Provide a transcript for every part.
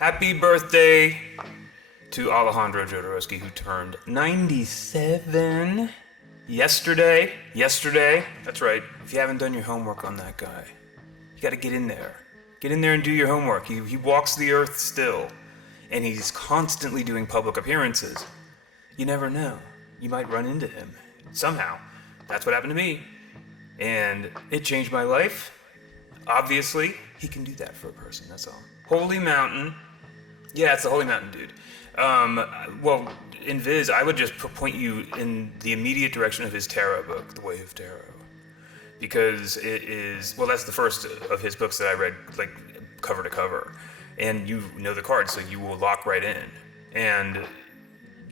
Happy birthday to Alejandro Jodorowsky, who turned 97 yesterday. That's right. If you haven't done your homework on that guy, you gotta get in there. Get in there and do your homework. He walks the earth still, and he's constantly doing public appearances. You never know. You might run into him somehow. That's what happened to me. And it changed my life. Obviously, he can do that for a person, that's all. Holy Mountain. Yeah, it's the Holy Mountain, dude. Well, in Viz, I would just point you in the immediate direction of his tarot book, The Way of Tarot. Because it is, well, that's the first of his books that I read, like, cover to cover. And you know the cards, so you will lock right in. And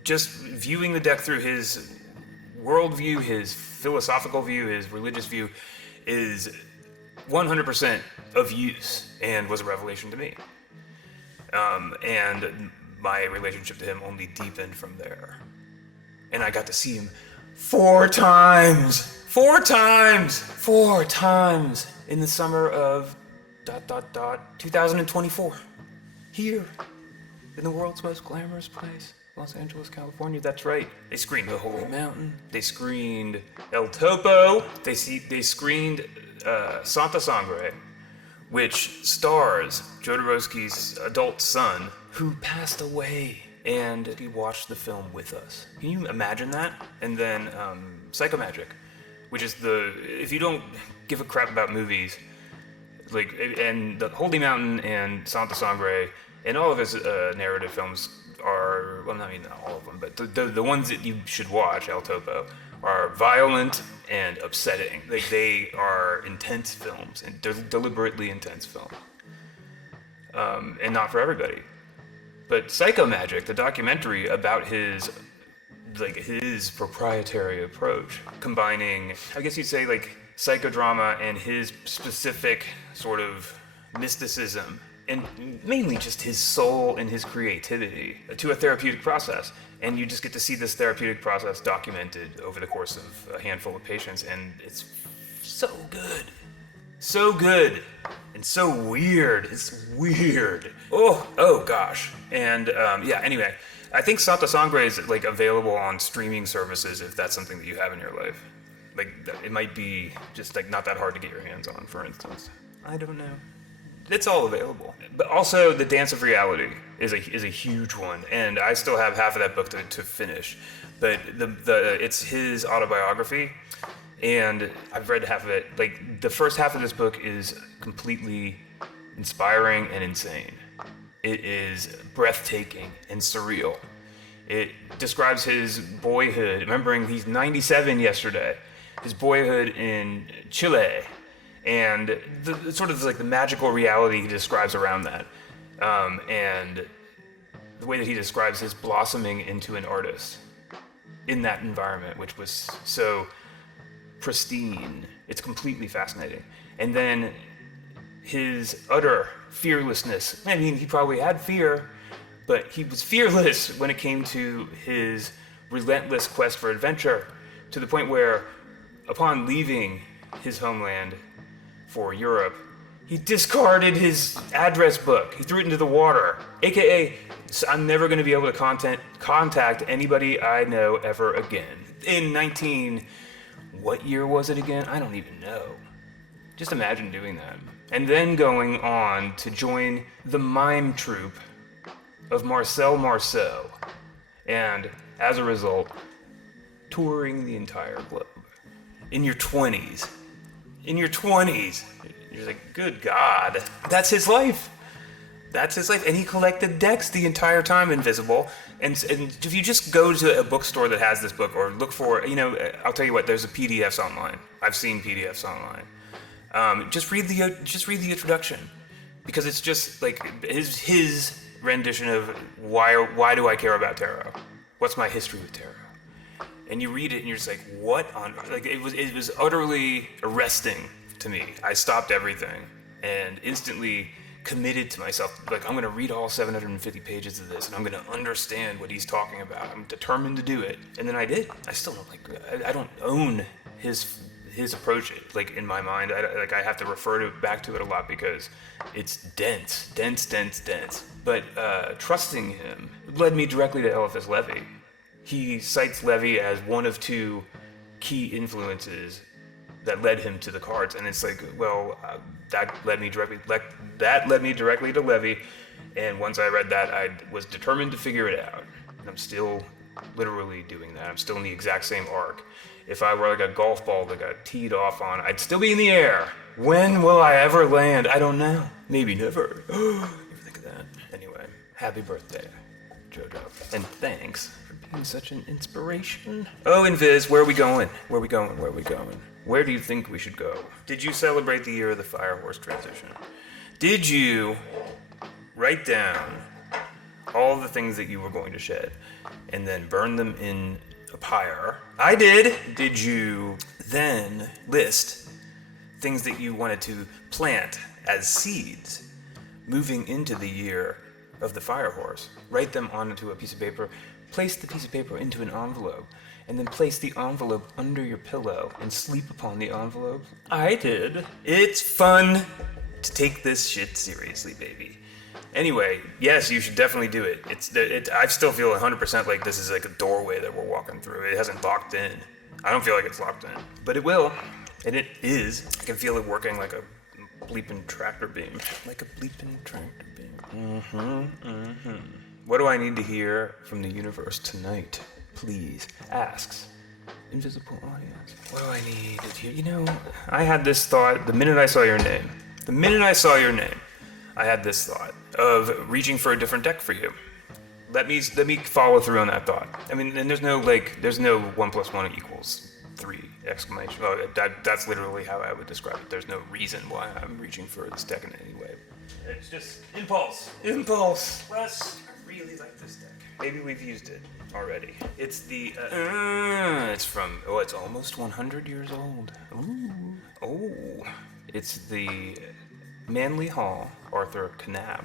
just viewing the deck through his worldview, his philosophical view, his religious view, is 100% of use and was a revelation to me. And my relationship to him only deepened from there. And I got to see him four times in the summer of ... 2024. Here, in the world's most glamorous place, Los Angeles, California. That's right. They screened the Holy Mountain. They screened El Topo. They screened Santa Sangre, which stars Jodorowsky's adult son, who passed away, and he watched the film with us. Can you imagine that? And then Psychomagic, which is if you don't give a crap about movies, like, and the Holy Mountain and Santa Sangre and all of his narrative films are, well, I mean, not all of them, but the ones that you should watch, El Topo, are violent and upsetting. Like, they are intense films, and they're deliberately intense films. And not for everybody. But Psychomagic, the documentary about his proprietary approach, combining, I guess you'd say, like, psychodrama and his specific sort of mysticism, and mainly just his soul and his creativity, to a therapeutic process. And you just get to see this therapeutic process documented over the course of a handful of patients, and it's so good. So good. And so weird. It's weird. Oh gosh. And yeah, anyway, I think Santa Sangre is, like, available on streaming services if that's something that you have in your life. Like, it might be just, like, not that hard to get your hands on, for instance. I don't know. It's all available. But also, The Dance of Reality is a huge one, and I still have half of that book to finish. But it's his autobiography, and I've read half of it. Like, the first half of this book is completely inspiring and insane. It is breathtaking and surreal. It describes his boyhood, remembering he's 97 yesterday, his boyhood in Chile, and the sort of, like, the magical reality he describes around that, and the way that he describes his blossoming into an artist in that environment, which was so pristine. It's completely fascinating. And then his utter fearlessness. I mean, he probably had fear, but he was fearless when it came to his relentless quest for adventure, to the point where, upon leaving his homeland for Europe, he discarded his address book. He threw it into the water, aka, I'm never going to be able to contact anybody I know ever again. What year was it again? I don't even know. Just imagine doing that. And then going on to join the mime troupe of Marcel Marceau. And as a result, touring the entire globe. In your 20s. You're like, good God. That's his life. And he collected decks the entire time, invisible. And if you just go to a bookstore that has this book, or look for, I'll tell you what, there's PDFs online. I've seen PDFs online. Just read the introduction, because it's just like his rendition of why do I care about tarot? What's my history with tarot? And you read it and you're just like, what on, like, it was utterly arresting to me. I stopped everything and instantly committed to myself, like, I'm going to read all 750 pages of this, and I'm going to understand what he's talking about. I'm determined to do it. And then I did. I still don't, like, I don't own his his approach, like in my mind, I have to refer back to it a lot because it's dense. But trusting him led me directly to Eliphas Levi. He cites Levi as one of two key influences that led him to the cards, and it's like, well, that led me directly to Levi, and once I read that, I was determined to figure it out, and I'm still literally doing that. I'm still in the exact same arc. If I were like a golf ball that got teed off on, I'd still be in the air. When will I ever land? I don't know. Maybe never. You ever think of that? Anyway, happy birthday, Jojo. And thanks for being such an inspiration. Oh, and Viz, where are we going? Where do you think we should go? Did you celebrate the year of the Fire Horse transition? Did you write down all the things that you were going to shed and then burn them in a pyre? I did. Did you then list things that you wanted to plant as seeds moving into the year of the Fire Horse? Write them onto a piece of paper, place the piece of paper into an envelope, and then place the envelope under your pillow and sleep upon the envelope? I did. It's fun to take this shit seriously, baby. Anyway, yes, you should definitely do it. I still feel 100% like this is like a doorway that we're walking through. It hasn't locked in. I don't feel like it's locked in, but it will, and it is. I can feel it working like a bleeping tractor beam. Like a bleeping tractor beam. What do I need to hear from the universe tonight? Please, asks invisible audience. What do I need to hear? You know, I had this thought the minute I saw your name. I had this thought of reaching for a different deck for you. Let me follow through on that thought. I mean, and there's no 1 + 1 = 3 exclamation. Oh, that's literally how I would describe it. There's no reason why I'm reaching for this deck in any way. It's just impulse. Wes, I really like this deck. Maybe we've used it already. It's the, it's almost 100 years old. Ooh. Oh. It's the Manly Hall Arthur Knab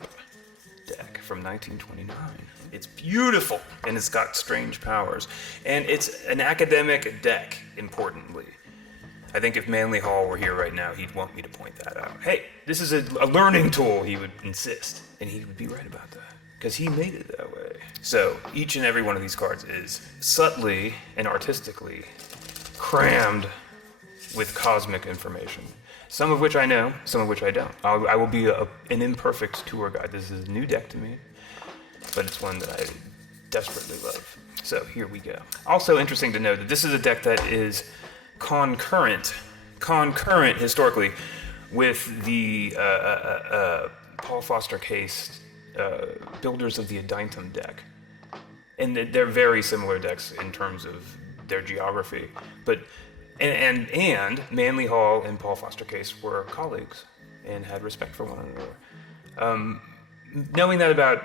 deck from 1929. It's beautiful, and it's got strange powers. And it's an academic deck, importantly. I think if Manly Hall were here right now, he'd want me to point that out. Hey, this is a learning tool, he would insist. And he would be right about that, because he made it that way. So, each and every one of these cards is subtly and artistically crammed with cosmic information. Some of which I know, some of which I don't. I will be an imperfect tour guide. This is a new deck to me, but it's one that I desperately love. So here we go. Also interesting to know that this is a deck that is concurrent historically with the Paul Foster Case Builders of the Adytum deck. And they're very similar decks in terms of their geography, but And Manly Hall and Paul Foster Case were colleagues and had respect for one another. Knowing that about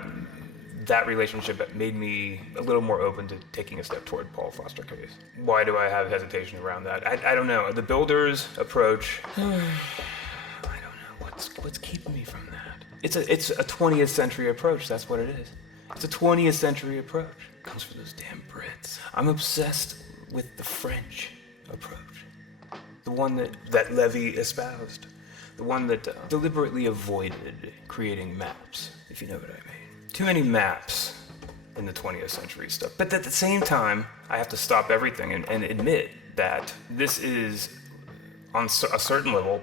that relationship made me a little more open to taking a step toward Paul Foster Case. Why do I have hesitation around that? I don't know. The Builders approach, I don't know. What's keeping me from that? It's a 20th century approach. That's what it is. It's a 20th century approach. It comes from those damn Brits. I'm obsessed with the French approach, the one that Levi espoused, the one that deliberately avoided creating maps, if you know what I mean. Too many maps in the 20th century stuff. But at the same time, I have to stop everything and admit that this is, on a certain level,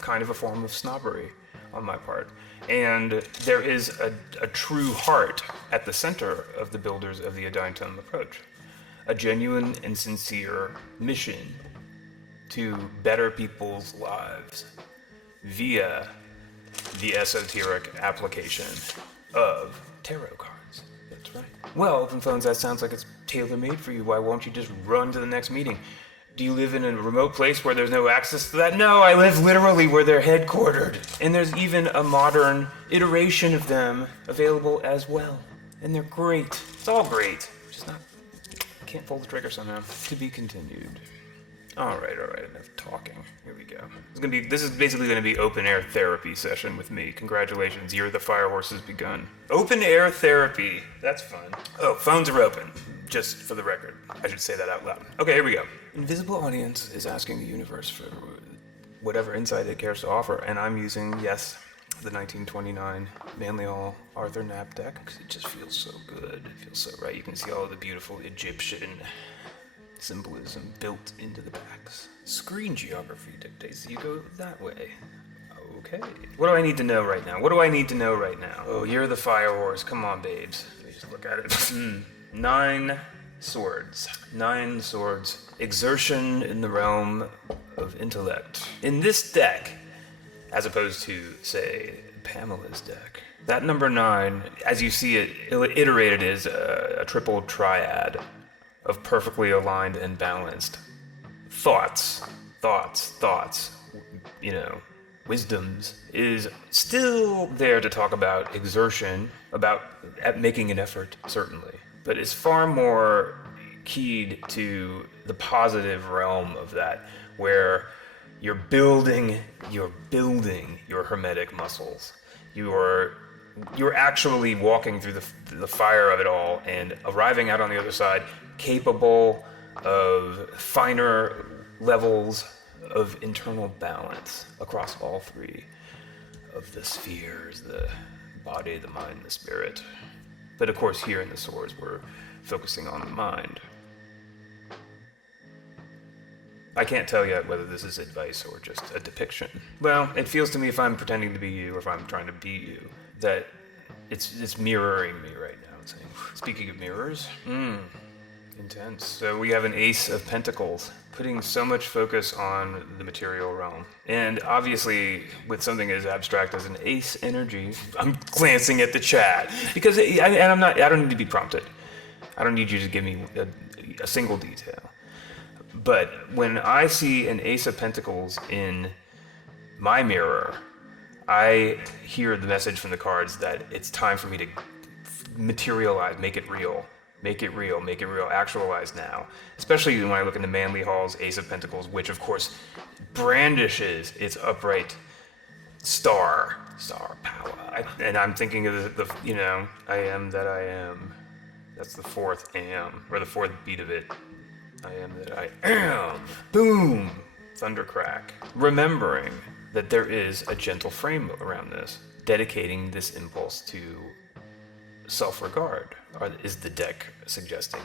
kind of a form of snobbery on my part. And there is a true heart at the center of the Builders of the Adytum approach. A genuine and sincere mission to better people's lives via the esoteric application of tarot cards. That's right. Well, Open Phones, that sounds like it's tailor-made for you. Why won't you just run to the next meeting? Do you live in a remote place where there's no access to that? No, I live literally where they're headquartered. And there's even a modern iteration of them available as well. And they're great. It's all great. Just not... can't pull the trigger somehow. To be continued. All right, enough talking. Here we go. This is basically going to be open air therapy session with me. Congratulations, Year of the Fire Horse has begun. Open air therapy. That's fun. Oh, phones are open. Just for the record. I should say that out loud. Okay, here we go. invisible audience is asking the universe for whatever insight it cares to offer, and I'm using, yes, the 1929 Manly Hall Arthur Knapp deck, because it just feels so good. It feels so right. You can see all the beautiful Egyptian symbolism built into the backs. Screen geography dictates you go that way. Okay. What do I need to know right now? What do I need to know right now? Oh, you're the fire horse. Come on, babes. Let me just look at it. 9 swords. 9 swords. Exertion in the realm of intellect. In this deck, as opposed to, say, Pamela's deck, that number 9, as you see it iterated, is a triple triad of perfectly aligned and balanced thoughts, you know, wisdoms, is still there to talk about exertion, about making an effort, certainly, but is far more keyed to the positive realm of that, where you're building your hermetic muscles. You're actually walking through the fire of it all and arriving out on the other side capable of finer levels of internal balance across all 3 of the spheres, the body, the mind, the spirit. But of course, here in the swords, we're focusing on the mind. I can't tell yet whether this is advice or just a depiction. Well, it feels to me, if I'm pretending to be you, or if I'm trying to be you, that it's mirroring me right now. It's saying, speaking of mirrors, intense. So we have an Ace of Pentacles, putting so much focus on the material realm. And obviously, with something as abstract as an ace energy, I'm glancing at the chat, because I don't need to be prompted. I don't need you to give me a single detail. But when I see an Ace of Pentacles in my mirror, I hear the message from the cards that it's time for me to materialize, make it real, actualize now. Especially when I look into Manly Hall's Ace of Pentacles, which of course brandishes its upright star power. And I'm thinking of the I am that I am. That's the 4th am, or the 4th beat of it. I am that I am. Boom! Thundercrack. Remembering that there is a gentle frame around this, dedicating this impulse to self-regard, is the deck suggesting.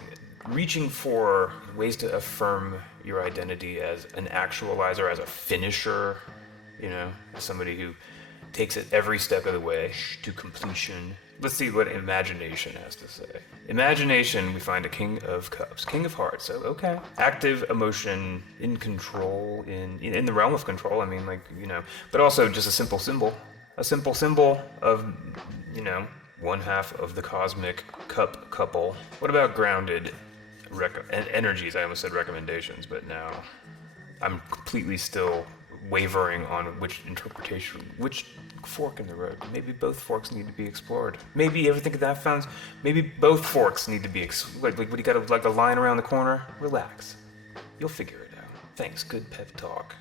Reaching for ways to affirm your identity as an actualizer, as a finisher, as somebody who takes it every step of the way to completion. Let's see what imagination has to say. Imagination, we find a King of Cups, King of Hearts. So, okay. Active emotion, in control, in the realm of control. I mean, but also just a simple symbol. A simple symbol of, one half of the cosmic cup couple. What about grounded energies? I almost said recommendations, but now I'm completely still wavering on which interpretation, which fork in the road. Maybe both forks need to be explored. Maybe you ever think of that, fans? Maybe both forks need to be explored. Like, what do you got, like a line around the corner? Relax. You'll figure it out. Thanks, good pep talk.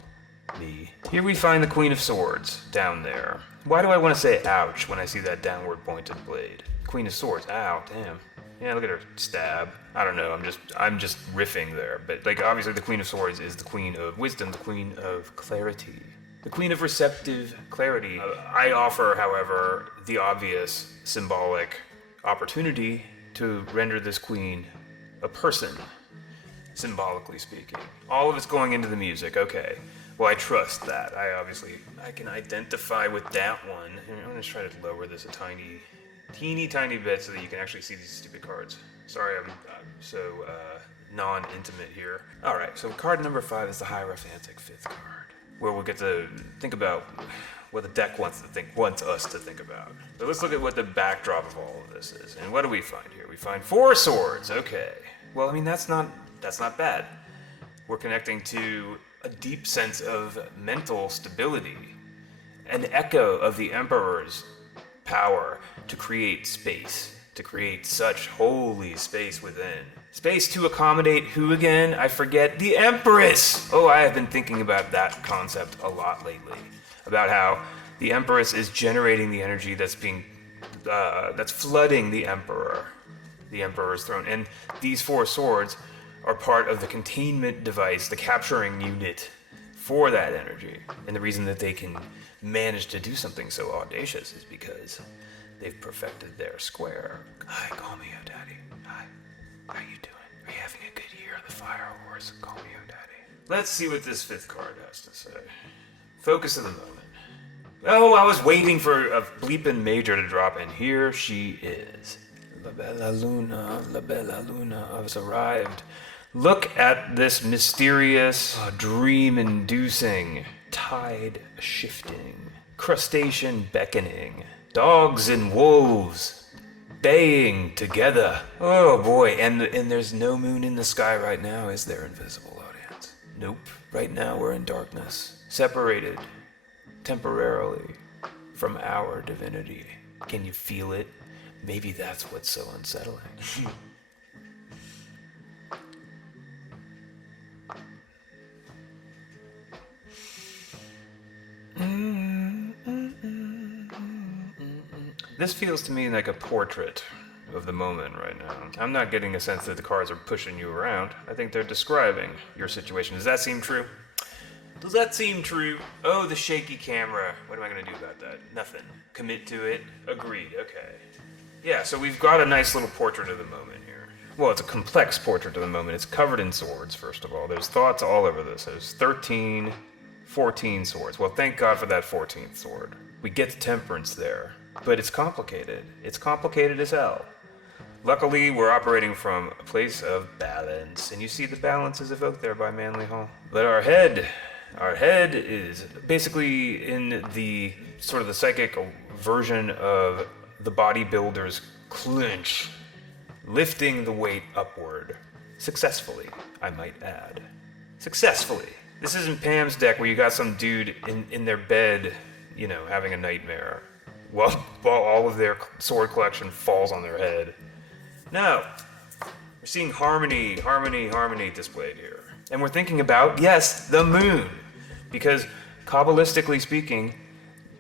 Me. Here we find the Queen of Swords, down there. Why do I want to say ouch when I see that downward pointed blade? Queen of Swords, ow, damn. Yeah, look at her stab. I don't know, I'm just riffing there. But obviously the Queen of Swords is the Queen of Wisdom, the Queen of Clarity. The Queen of Receptive Clarity. I offer, however, the obvious symbolic opportunity to render this queen a person, symbolically speaking. All of it's going into the music, okay. Well, I trust that. I can identify with that one. I'm gonna try to lower this a teeny bit so that you can actually see these stupid cards. Sorry, I'm so non-intimate here. All right, so card number 5 is the Hierophantic 5th card, where we'll get to think about what the deck wants us to think about. So let's look at what the backdrop of all of this is. And what do we find here? We find 4 swords. Okay. Well, I mean, that's not bad. We're connecting to a deep sense of mental stability, an echo of the Emperor's power to create space, to create such holy space within. Space to accommodate who again? I forget. The Empress! Oh, I have been thinking about that concept a lot lately. About how the Empress is generating the energy that's flooding the Emperor's throne. And these 4 swords are part of the containment device, the capturing unit for that energy. And the reason that they can manage to do something so audacious is because they've perfected their square. Hi, call me oh daddy. Hi, how you doing? Are you having a good year of the fire horse? Call me oh daddy. Let's see what this fifth card has to say. Focus of the moment. Oh, I was waiting for a bleeping major to drop in. Here she is. La bella luna has arrived. Look at this mysterious, dream-inducing, tide-shifting, crustacean beckoning, dogs and wolves baying together. Oh boy, and there's no moon in the sky right now, is there, invisible audience? Nope. Right now we're in darkness, separated temporarily from our divinity. Can you feel it? Maybe that's what's so unsettling. This feels to me like a portrait of the moment right now. I'm not getting a sense that the cards are pushing you around. I think they're describing your situation. Does that seem true? Does that seem true? Oh, the shaky camera. What am I going to do about that? Nothing. Commit to it? Agreed. Okay. Yeah, so we've got a nice little portrait of the moment here. Well, it's a complex portrait of the moment. It's covered in swords, first of all. There's thoughts all over this. There's 13, 14 swords. Well, thank God for that 14th sword. We get the temperance there. But it's complicated. It's complicated as hell. Luckily, we're operating from a place of balance. And you see the balance is evoked there by Manly Hall. But our head is basically in the sort of the psychic version of the bodybuilder's clinch, lifting the weight upward. Successfully, I might add. Successfully. This isn't Pam's deck where you got some dude in their bed, you know, having a nightmare. While all of their sword collection falls on their head. No. We're seeing harmony displayed here. And we're thinking about, yes, the moon. Because, Kabbalistically speaking,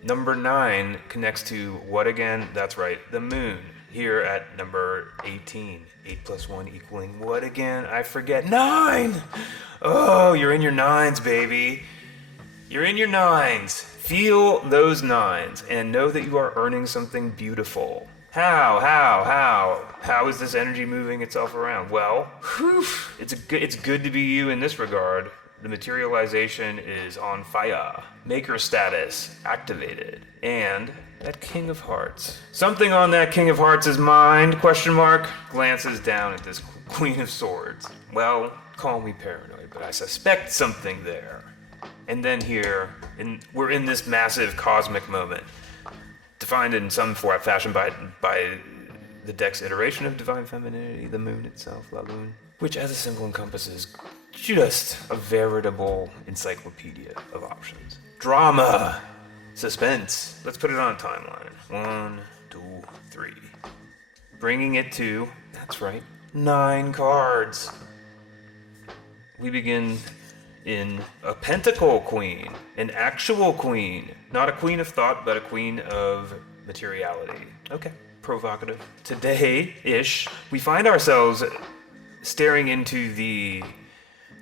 number 9 connects to what again? That's right, the moon. Here at number 18. 8 plus 1 equaling what again? I forget. 9! Oh, you're in your 9s, baby. You're in your 9s. Feel those 9s and know that you are earning something beautiful. How is this energy moving itself around? Well, it's good to be you in this regard. The materialization is on fire. Maker status activated. And that King of Hearts. Something on that King of Hearts' mind, question mark, glances down at this Queen of Swords. Well, call me paranoid, but I suspect something there. And then here, we're in this massive cosmic moment, defined in some fashion by the deck's iteration of divine femininity, the moon itself, La Lune, which as a symbol encompasses just a veritable encyclopedia of options. Drama, suspense. Let's put it on a timeline. 1, 2, 3. Bringing it to, that's right, 9 cards. We begin in a pentacle queen, an actual queen, not a queen of thought, but a queen of materiality. Okay, provocative. Today-ish, we find ourselves staring into the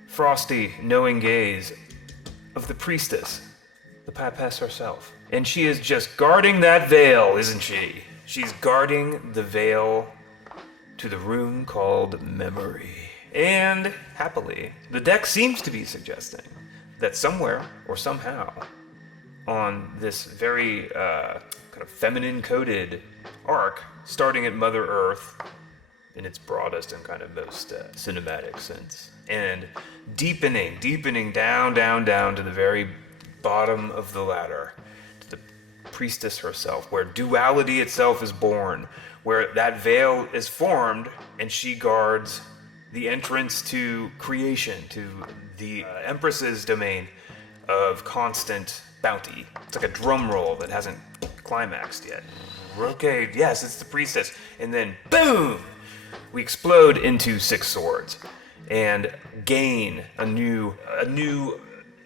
frosty, knowing gaze of the priestess, the papess herself. And she is just guarding that veil, isn't she? She's guarding the veil to the room called memory. And, happily, the deck seems to be suggesting that somewhere or somehow on this very kind of feminine-coded arc, starting at Mother Earth in its broadest and kind of most cinematic sense, and deepening down to the very bottom of the ladder, to the priestess herself, where duality itself is born, where that veil is formed and she guards the entrance to creation, to the Empress's domain of constant bounty. It's like a drum roll that hasn't climaxed yet. Okay, yes, it's the priestess. And then, boom! We explode into 6 swords and gain a new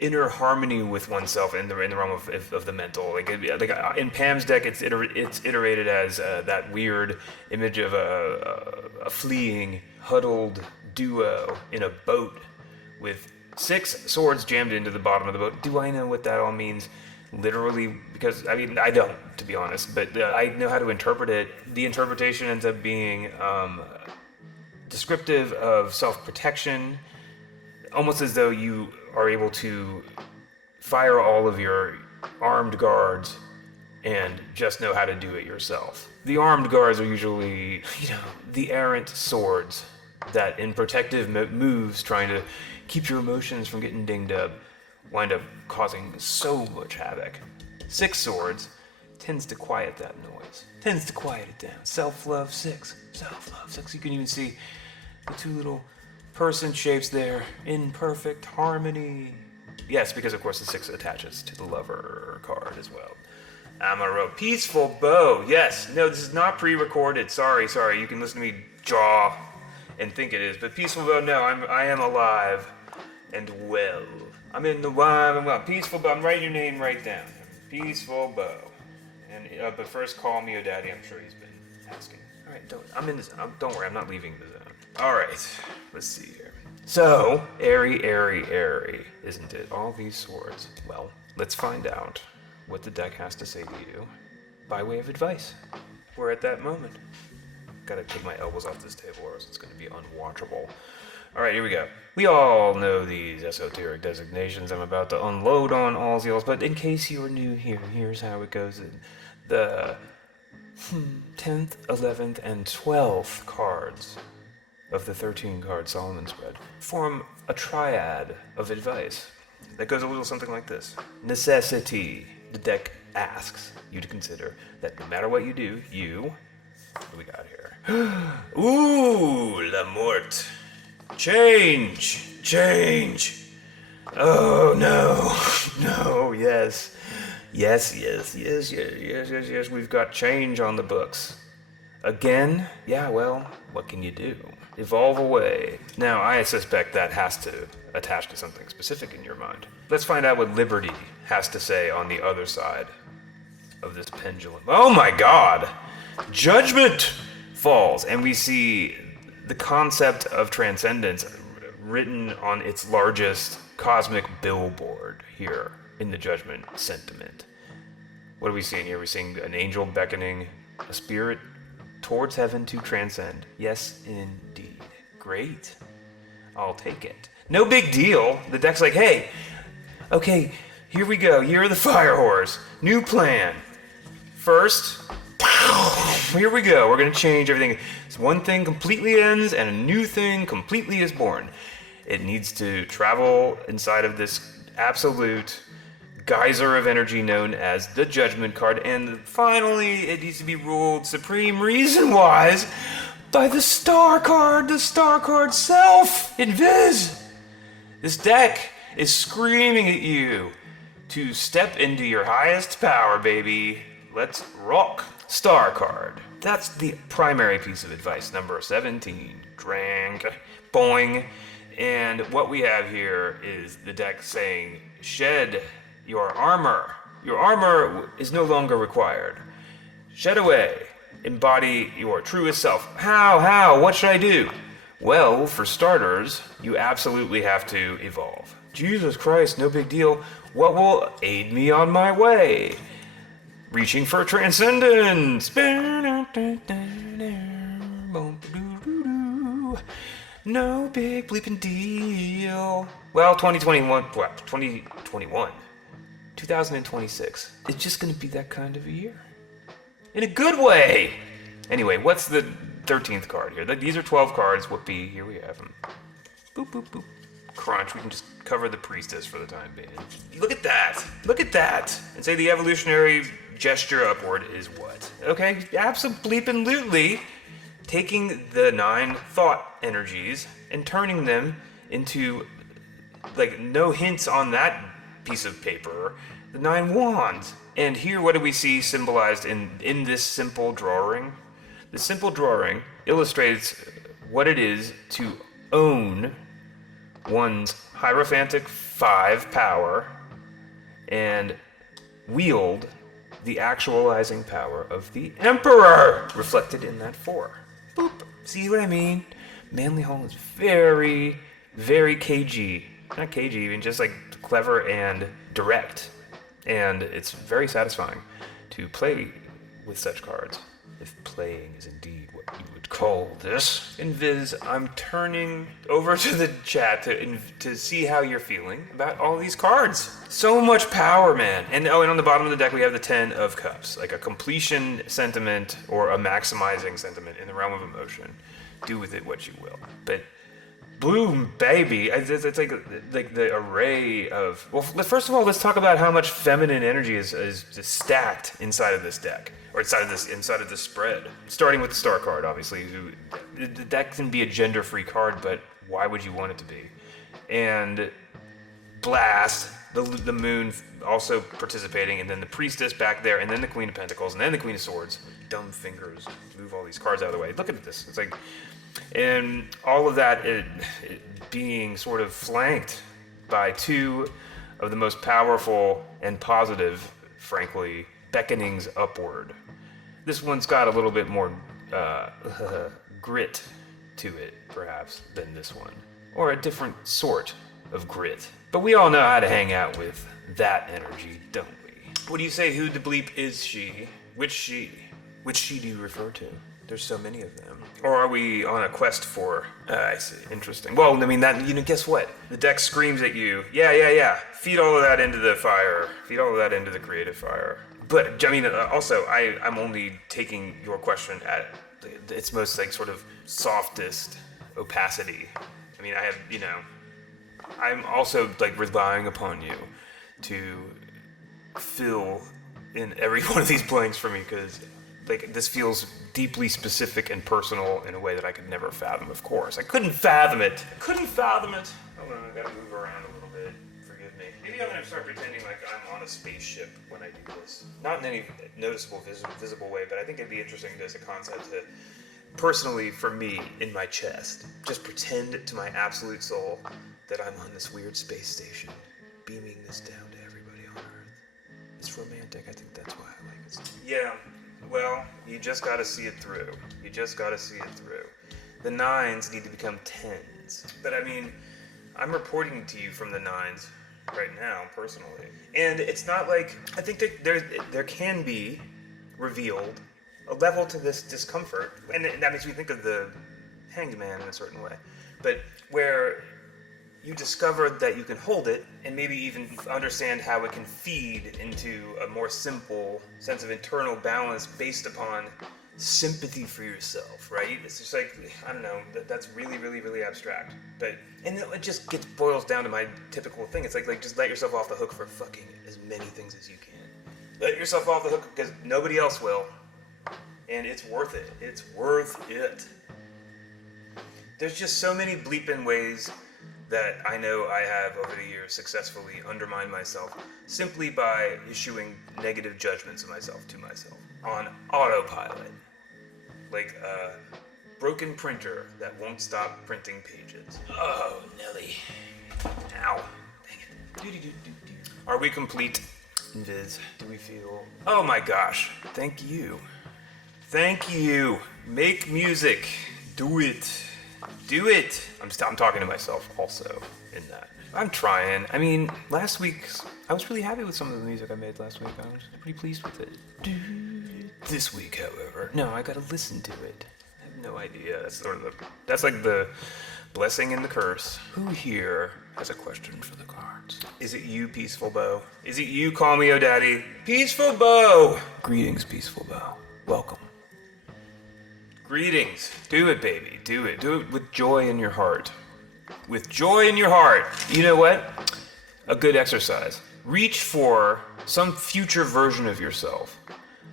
inner harmony with oneself in the realm of the mental. Like in Pam's deck, it's iterated as that weird image of a fleeing, huddled duo in a boat with 6 swords jammed into the bottom of the boat. Do I know what that all means? Literally, because, I mean, I don't, to be honest, but I know how to interpret it. The interpretation ends up being descriptive of self-protection, almost as though you are able to fire all of your armed guards and just know how to do it yourself. The armed guards are usually, the errant swords that in protective moves, trying to keep your emotions from getting dinged up, wind up causing so much havoc. 6 swords tends to quiet that noise, tends to quiet it down. Self-love 6, self-love 6. You can even see the 2 little person shapes there in perfect harmony. Yes, because of course the 6 attaches to the lover card as well. Amaro, peaceful bow. Yes, no, this is not pre-recorded. Sorry. You can listen to me jaw and think it is, but peaceful bow. No, I am alive and well. I'm in the wild and well. Peaceful bow. I'm writing your name right down. Peaceful bow. And but first, call me O'Daddy. I'm sure he's been asking. All right, don't worry. I'm not leaving the zone. All right, let's see here. So, airy, isn't it? All these swords. Well, let's find out what the deck has to say to you by way of advice. We're at that moment. Gotta take my elbows off this table or else it's gonna be unwatchable. All right, here we go. We all know these esoteric designations I'm about to unload on all y'all, but in case you're new here, here's how it goes. The 10th, 11th, and 12th cards of the 13-card Solomon spread form a triad of advice that goes a little something like this. Necessity. The deck asks you to consider that no matter what you do, what do we got here? Ooh, la mort. Change. Oh, no, yes. Yes, we've got change on the books. Again? Yeah, well, what can you do? Evolve away. Now, I suspect that has to attach to something specific in your mind. Let's find out what liberty has to say on the other side of this pendulum. Oh my God! Judgment falls, and we see the concept of transcendence written on its largest cosmic billboard here in the Judgment sentiment. What are we seeing here? We're seeing an angel beckoning a spirit towards heaven to transcend. Yes, indeed. Great. I'll take it. No big deal. The deck's like, hey, okay, here we go. Year of the Fire Horse. New plan. First, here we go. We're going to change everything. So one thing completely ends and a new thing completely is born. It needs to travel inside of this absolute geyser of energy known as the Judgment card, and finally it needs to be ruled supreme reason-wise by the Star card self, Invis. This deck is screaming at you to step into your highest power, baby. Let's rock. Star card. That's the primary piece of advice, number 17. Drang. Boing. And what we have here is the deck saying, shed your armor. Your armor is no longer required. Shed away. Embody your truest self. How? What should I do? Well, for starters, you absolutely have to evolve. Jesus Christ, no big deal. What will aid me on my way? Reaching for transcendence. No big bleeping deal. Well, 2026. It's just gonna be that kind of a year. In a good way! Anyway, what's the 13th card here? These are 12 cards. Whoopee, here we have them. Boop, boop, boop. Crunch, we can just cover the priestess for the time being. Look at that! And say the evolutionary gesture upward is what? Okay, absolutely taking the 9 thought energies and turning them into, like, no hints on that piece of paper, the 9 wands. And here, what do we see symbolized in this simple drawing? The simple drawing illustrates what it is to own one's Hierophantic 5 power and wield the actualizing power of the Emperor, reflected in that 4. Boop. See what I mean? Manly Hall is very, very cagey. Not cagey, even just like clever and direct. And it's very satisfying to play with such cards, if playing is indeed what you would call this. And Viz, I'm turning over to the chat to see how you're feeling about all these cards. So much power, man. And and on the bottom of the deck we have the 10 of Cups, like a completion sentiment or a maximizing sentiment in the realm of emotion. Do with it what you will. But Bloom, baby, it's like the array of... Well, first of all, let's talk about how much feminine energy is stacked inside of this deck, or inside of this spread. Starting with the star card, obviously. The deck can be a gender-free card, but why would you want it to be? And Blast, the moon also participating, and then the Priestess back there, and then the Queen of Pentacles, and then the Queen of Swords. Dumb fingers, move all these cards out of the way. Look at this. It's like... And all of that it being sort of flanked by two of the most powerful and positive, frankly, beckonings upward. This one's got a little bit more grit to it, perhaps, than this one. Or a different sort of grit. But we all know how to hang out with that energy, don't we? What do you say, who the bleep is she? Which she? Which she do you refer to? There's so many of them. Or are we on a quest for... I see. Interesting. Well, I mean, that, guess what? The deck screams at you. Yeah. Feed all of that into the fire. Feed all of that into the creative fire. But, I mean, also, I'm only taking your question at its most, like, sort of softest opacity. I mean, I have, I'm also, like, relying upon you to fill in every one of these blanks for me, because... Like, this feels deeply specific and personal in a way that I could never fathom, of course. I couldn't fathom it. Hold on, I gotta move around a little bit. Forgive me. Maybe I'm gonna start pretending like I'm on a spaceship when I do this. Not in any noticeable, visible way, but I think it'd be interesting as a concept to, personally, for me, in my chest, just pretend to my absolute soul that I'm on this weird space station, beaming this down to everybody on Earth. It's romantic. I think that's why I like it. Yeah. Well, you just gotta see it through. The 9s need to become 10s. But I mean, I'm reporting to you from the 9s right now, personally. And it's not like, I think that there can be revealed a level to this discomfort. And that makes me think of the Hanged Man in a certain way. But where you discover that you can hold it, and maybe even understand how it can feed into a more simple sense of internal balance based upon sympathy for yourself, right? It's just like, I don't know, that's really, really, really abstract. And it just boils down to my typical thing. It's like just let yourself off the hook for fucking as many things as you can. Let yourself off the hook because nobody else will. And it's worth it. It's worth it. There's just so many bleeping ways that I know I have over the years successfully undermined myself simply by issuing negative judgments of myself to myself on autopilot. Like a broken printer that won't stop printing pages. Oh, Nelly. Ow. Dang it. Are we complete, Viz? Do we feel... Oh my gosh. Thank you. Make music. Do it. I'm talking to myself also in that. I'm trying. I mean, last week, I was really happy with some of the music I made last week. I was pretty pleased with it. This week, however, no, I gotta listen to it. I have no idea. That's like the blessing and the curse. Who here has a question for the cards? Is it you, Peaceful Bow? Is it you, Call Me Oh Daddy? Peaceful Bow! Greetings, Peaceful Bow. Welcome. Greetings. Do it, baby. Do it. Do it with joy in your heart. You know what? A good exercise. Reach for some future version of yourself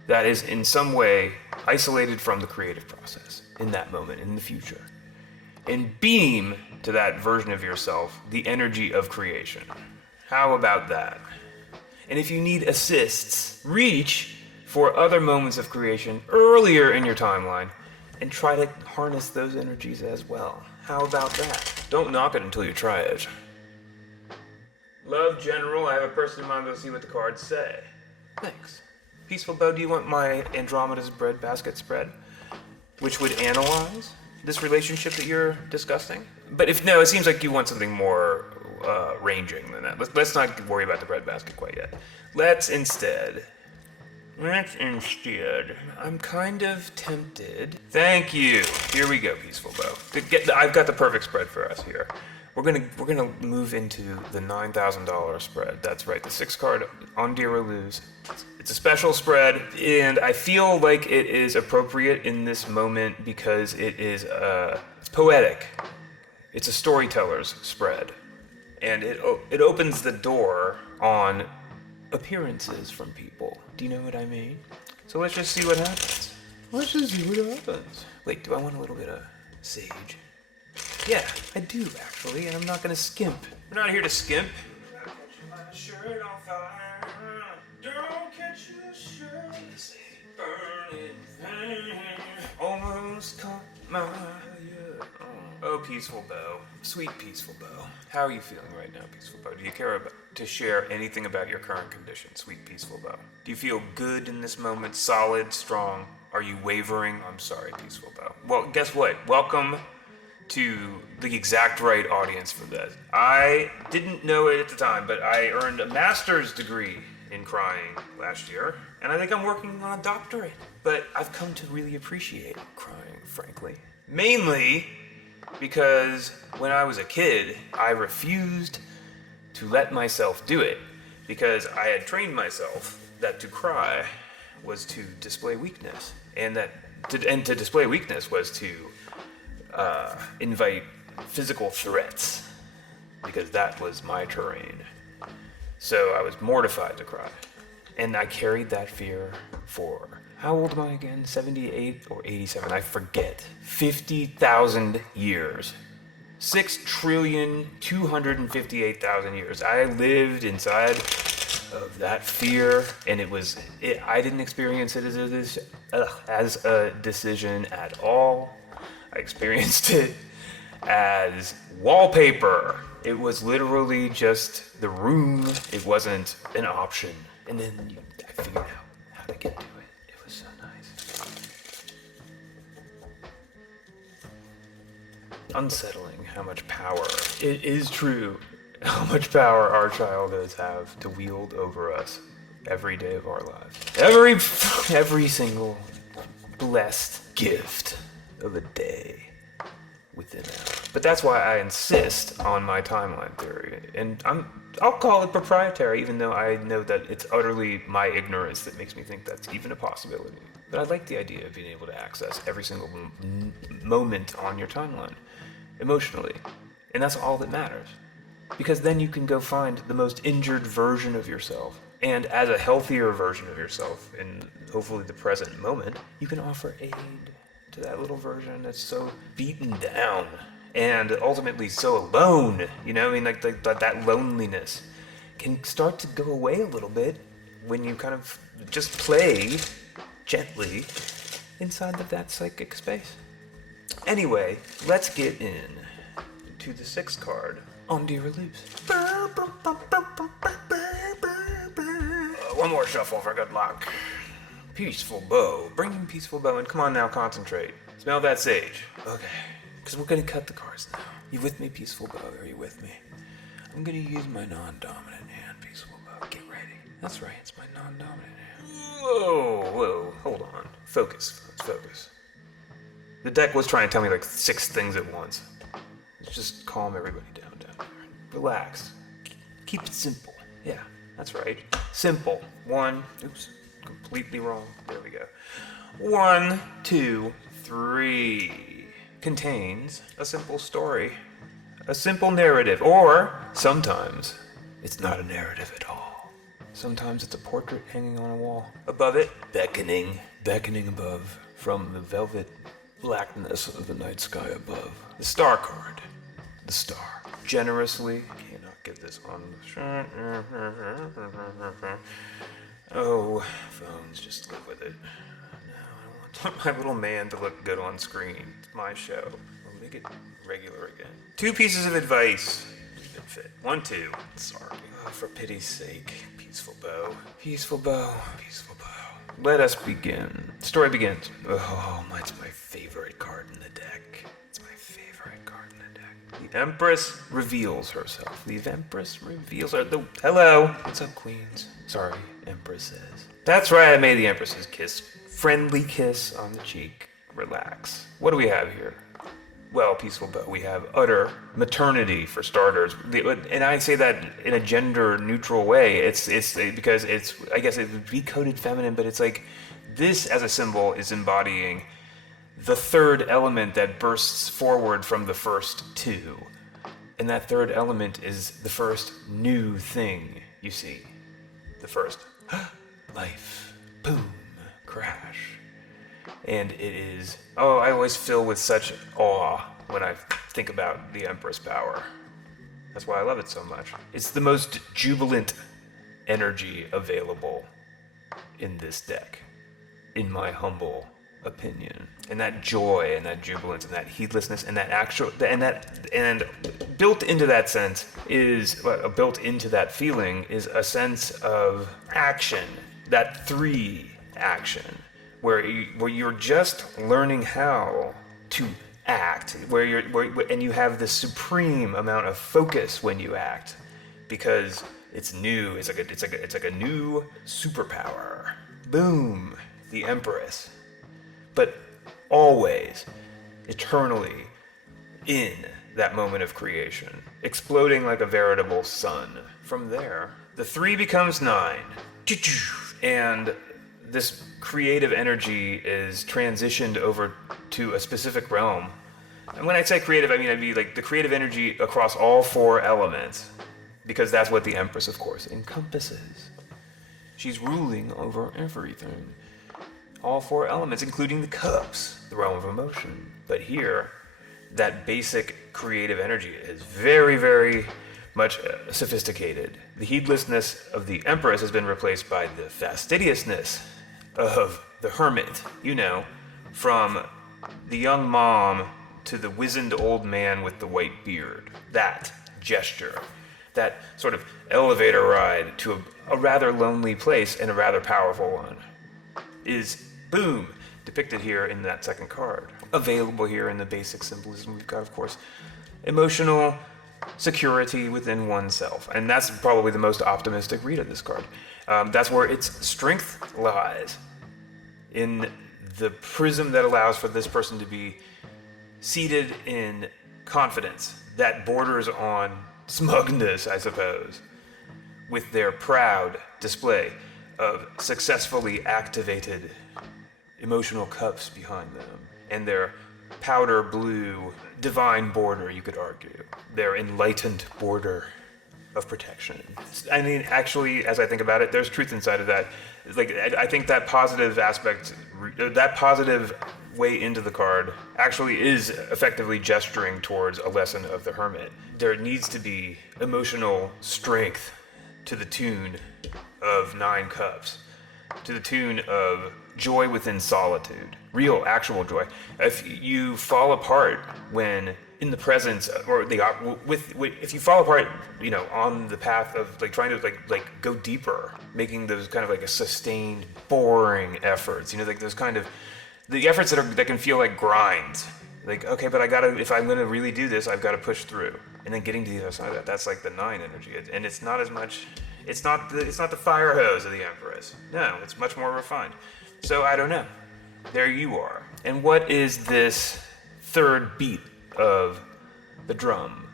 that is in some way isolated from the creative process in that moment, in the future. And beam to that version of yourself the energy of creation. How about that? And if you need assists, reach for other moments of creation earlier in your timeline and try to harness those energies as well. How about that? Don't knock it until you try it. Love General, I have a person in mind. We'll see what the cards say. Thanks. Peaceful Bow, do you want my Andromeda's bread basket spread? Which would analyze this relationship that you're discussing? But if no, it seems like you want something more ranging than that. Let's not worry about the breadbasket quite yet. Let's instead, I'm kind of tempted. Thank you. Here we go, Peaceful Bow. I've got the perfect spread for us here. We're gonna move into the $9,000 spread. That's right, the 6 card on Deal or Lose. It's a special spread, and I feel like it is appropriate in this moment because it's poetic. It's a storyteller's spread, and it opens the door on appearances from people. Do you know what I mean? So let's just see what happens. Wait, do I want a little bit of sage? Yeah, I do actually, and I'm not gonna skimp. We're not here to skimp. Don't catch your shirt, burning, almost caught my ear. Oh, Peaceful Bow, sweet Peaceful Bow. How are you feeling right now, Peaceful Bow? Do you care to share anything about your current condition, sweet Peaceful Bow? Do you feel good in this moment, solid, strong? Are you wavering? I'm sorry, Peaceful Bow. Well, guess what? Welcome to the exact right audience for this. I didn't know it at the time, but I earned a master's degree in crying last year, and I think I'm working on a doctorate. But I've come to really appreciate crying, frankly. Mainly because when I was a kid, I refused to let myself do it because I had trained myself that to cry was to display weakness, and to display weakness was to invite physical threats, because that was my terrain. So I was mortified to cry, and I carried that fear for, how old am I again? 78 or 87? I forget. 50,000 years. 6,258,000 years. I lived inside of that fear, and I didn't experience it as a decision at all. I experienced it as wallpaper. It was literally just the room. It wasn't an option. And then I figured out how to get to it. It was so nice. Unsettling how much power, it is true, how much power our childhoods have to wield over us every day of our lives. Every single blessed gift of a day within hours. But that's why I insist on my timeline theory, and I'll call it proprietary, even though I know that it's utterly my ignorance that makes me think that's even a possibility. But I like the idea of being able to access every single moment on your timeline emotionally, and that's all that matters, because then you can go find the most injured version of yourself, and as a healthier version of yourself in hopefully the present moment, you can offer aid to that little version that's so beaten down and ultimately so alone. You know, I mean, like that loneliness can start to go away a little bit when you kind of just play gently inside of that psychic space. Anyway, let's get in to the 6 card on Deal or Lose. One more shuffle for good luck. Peaceful Bow. Bring in Peaceful Bow, and come on now, concentrate. Smell that sage. Okay, because we're going to cut the cards now. You with me, Peaceful Bow? Are you with me? I'm going to use my non-dominant hand, Peaceful Bow. Get ready. That's right, it's my non-dominant hand. Whoa, hold on. Focus. Let's focus. The deck was trying to tell me like 6 things at once. Let's just calm everybody down there. Relax. Keep it simple. Yeah, that's right. Simple. Completely wrong. There we go. 1, 2, 3. Contains a simple story. A simple narrative. Or, sometimes, it's not a narrative at all. Sometimes it's a portrait hanging on a wall. Above it, beckoning above from the velvet blackness of the night sky above. The star card. The star. Generously, cannot get this on the shot. Oh, phones, just live with it. No, I want my little man to look good on screen. It's my show. I'll make it regular again. 2 pieces of advice. Didn't fit. 1, 2. Sorry. Oh, for pity's sake. Peaceful Bow. Peaceful Bow. Peaceful Bow. let us begin. The story begins. Oh, it's my favorite card in the deck. It's my favorite card in the deck. The Empress reveals herself. The Empress reveals her. Hello. What's up, Queens? Sorry, Empress says. That's right, I made the Empress's kiss. Friendly kiss on the cheek. Relax. What do we have here? Well, Peaceful Bow, we have utter maternity for starters, and I say that in a gender-neutral way. It's because it's, I guess it would be coded feminine, but it's like this as a symbol is embodying the third element that bursts forward from the first two, and that third element is the first new thing you see. The first life, boom, crash. And it is, I always fill with such awe when I think about the Empress power. That's why I love it so much. It's the most jubilant energy available in this deck, in my humble opinion. And that joy and that jubilance and that heedlessness and that and built into that sense is, built into that feeling is a sense of action, that 3 action. Where you're just learning how to act, and you have the supreme amount of focus when you act, because it's new. It's like a new superpower. Boom, the Empress, but always, eternally, in that moment of creation, exploding like a veritable sun. From there, the 3 becomes 9, and this creative energy is transitioned over to a specific realm. And when I say creative, I mean like the creative energy across all 4 elements, because that's what the Empress, of course, encompasses. She's ruling over everything. All 4 elements, including the cups, the realm of emotion. But here, that basic creative energy is very, very much sophisticated. The heedlessness of the Empress has been replaced by the fastidiousness of the hermit, from the young mom to the wizened old man with the white beard. That gesture, that sort of elevator ride to a rather lonely place and a rather powerful one, is, boom, depicted here in that second card. Available here in the basic symbolism, we've got, of course, emotional security within oneself. And that's probably the most optimistic read of this card. That's where its strength lies, in the prism that allows for this person to be seated in confidence that borders on smugness, I suppose, with their proud display of successfully activated emotional cups behind them, and their powder blue divine border, you could argue, their enlightened border of protection. I mean, actually, as I think about it, there's truth inside of that. Like, I think that positive aspect, that positive way into the card actually is effectively gesturing towards a lesson of the hermit. There needs to be emotional strength to the tune of 9 cups, to the tune of joy within solitude, real, actual joy. If you fall apart when in the presence, if you fall apart, on the path of like trying to like go deeper, making those kind of like a sustained, boring efforts, like those kind of the efforts that can feel like grinds. Like, okay, but if I'm gonna really do this, I've got to push through, and then getting to the other side of that. That's like the 9 energy, and it's not as much. It's not the fire hose of the Empress. No, it's much more refined. So I don't know. There you are. And what is this third beat of the drum?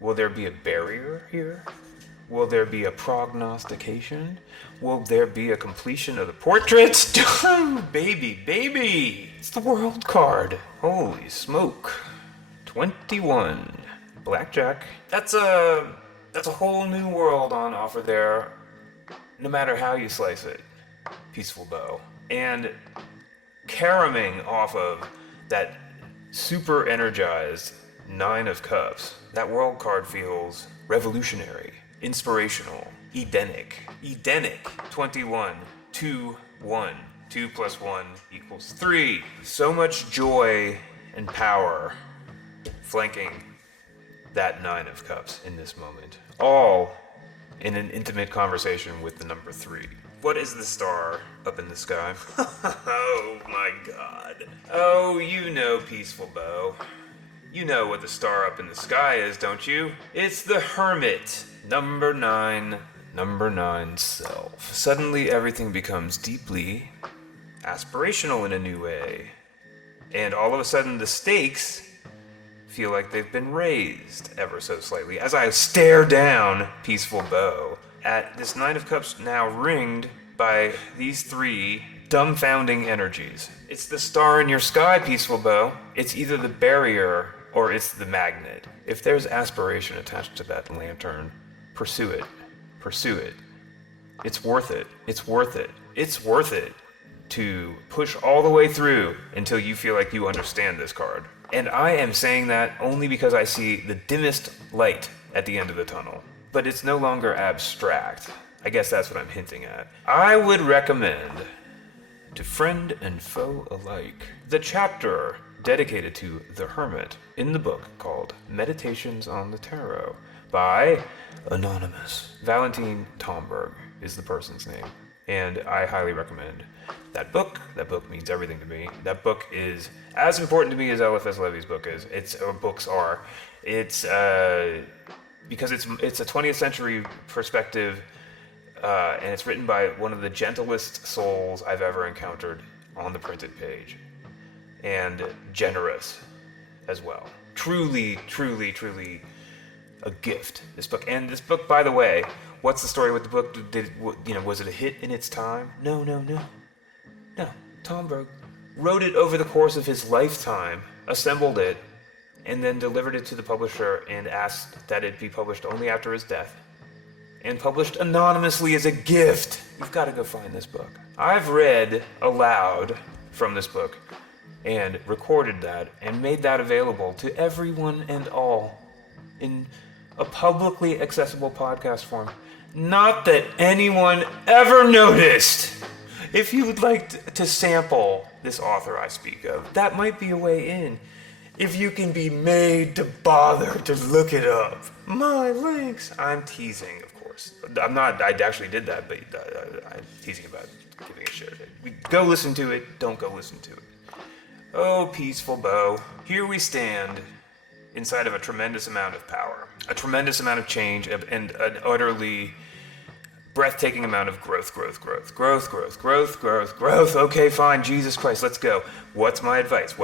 Will there be a barrier here? Will there be a prognostication? Will there be a completion of the portraits? baby! It's the World card. Holy smoke. 21. Blackjack. That's a whole new world on offer there, no matter how you slice it. Peaceful Bow. And caromming off of that super energized 9 of Cups, that World card feels revolutionary, inspirational, Edenic. 21, 2, 1. 2 plus 1 equals 3. So much joy and power flanking that 9 of Cups in this moment. All in an intimate conversation with the number 3. What is the star up in the sky? Oh my god. Oh, you know, Peaceful Bow. You know what the star up in the sky is, don't you? It's the Hermit. Number 9. Number 9 self. Suddenly everything becomes deeply aspirational in a new way. And all of a sudden the stakes feel like they've been raised ever so slightly as I stare down Peaceful Bow at this Nine of Cups now ringed by these 3 dumbfounding energies. It's the star in your sky, Peaceful Bow. It's either the barrier or it's the magnet. If there's aspiration attached to that lantern, pursue it. Pursue it. It's worth it. It's worth it. It's worth it to push all the way through until you feel like you understand this card. And I am saying that only because I see the dimmest light at the end of the tunnel. But it's no longer abstract. I guess that's what I'm hinting at. I would recommend to friend and foe alike the chapter dedicated to the Hermit in the book called Meditations on the Tarot by Anonymous. Valentine Tomberg is the person's name. And I highly recommend that book. That book means everything to me. That book is as important to me as Eliphas Levy's book is. Books are. It's because it's a 20th century perspective, and it's written by one of the gentlest souls I've ever encountered on the printed page, and generous as well. Truly, truly, truly a gift. This book, by the way, what's the story with the book? Was it a hit in its time? No. Tomberg wrote it over the course of his lifetime, assembled it, and then delivered it to the publisher and asked that it be published only after his death, and published anonymously as a gift. You've got to go find this book. I've read aloud from this book and recorded that and made that available to everyone and all in a publicly accessible podcast form. Not that anyone ever noticed. If you would like to sample this author I speak of, that might be a way in. If you can be made to bother to look it up. My links. I'm teasing, of course. I'm not. I actually did that, but I'm teasing about giving a shit. Go listen to it. Don't go listen to it. Oh, Peaceful Bow. Here we stand inside of a tremendous amount of power, a tremendous amount of change, and an utterly breathtaking amount of growth. Okay, fine, Jesus Christ, let's go. What's my advice?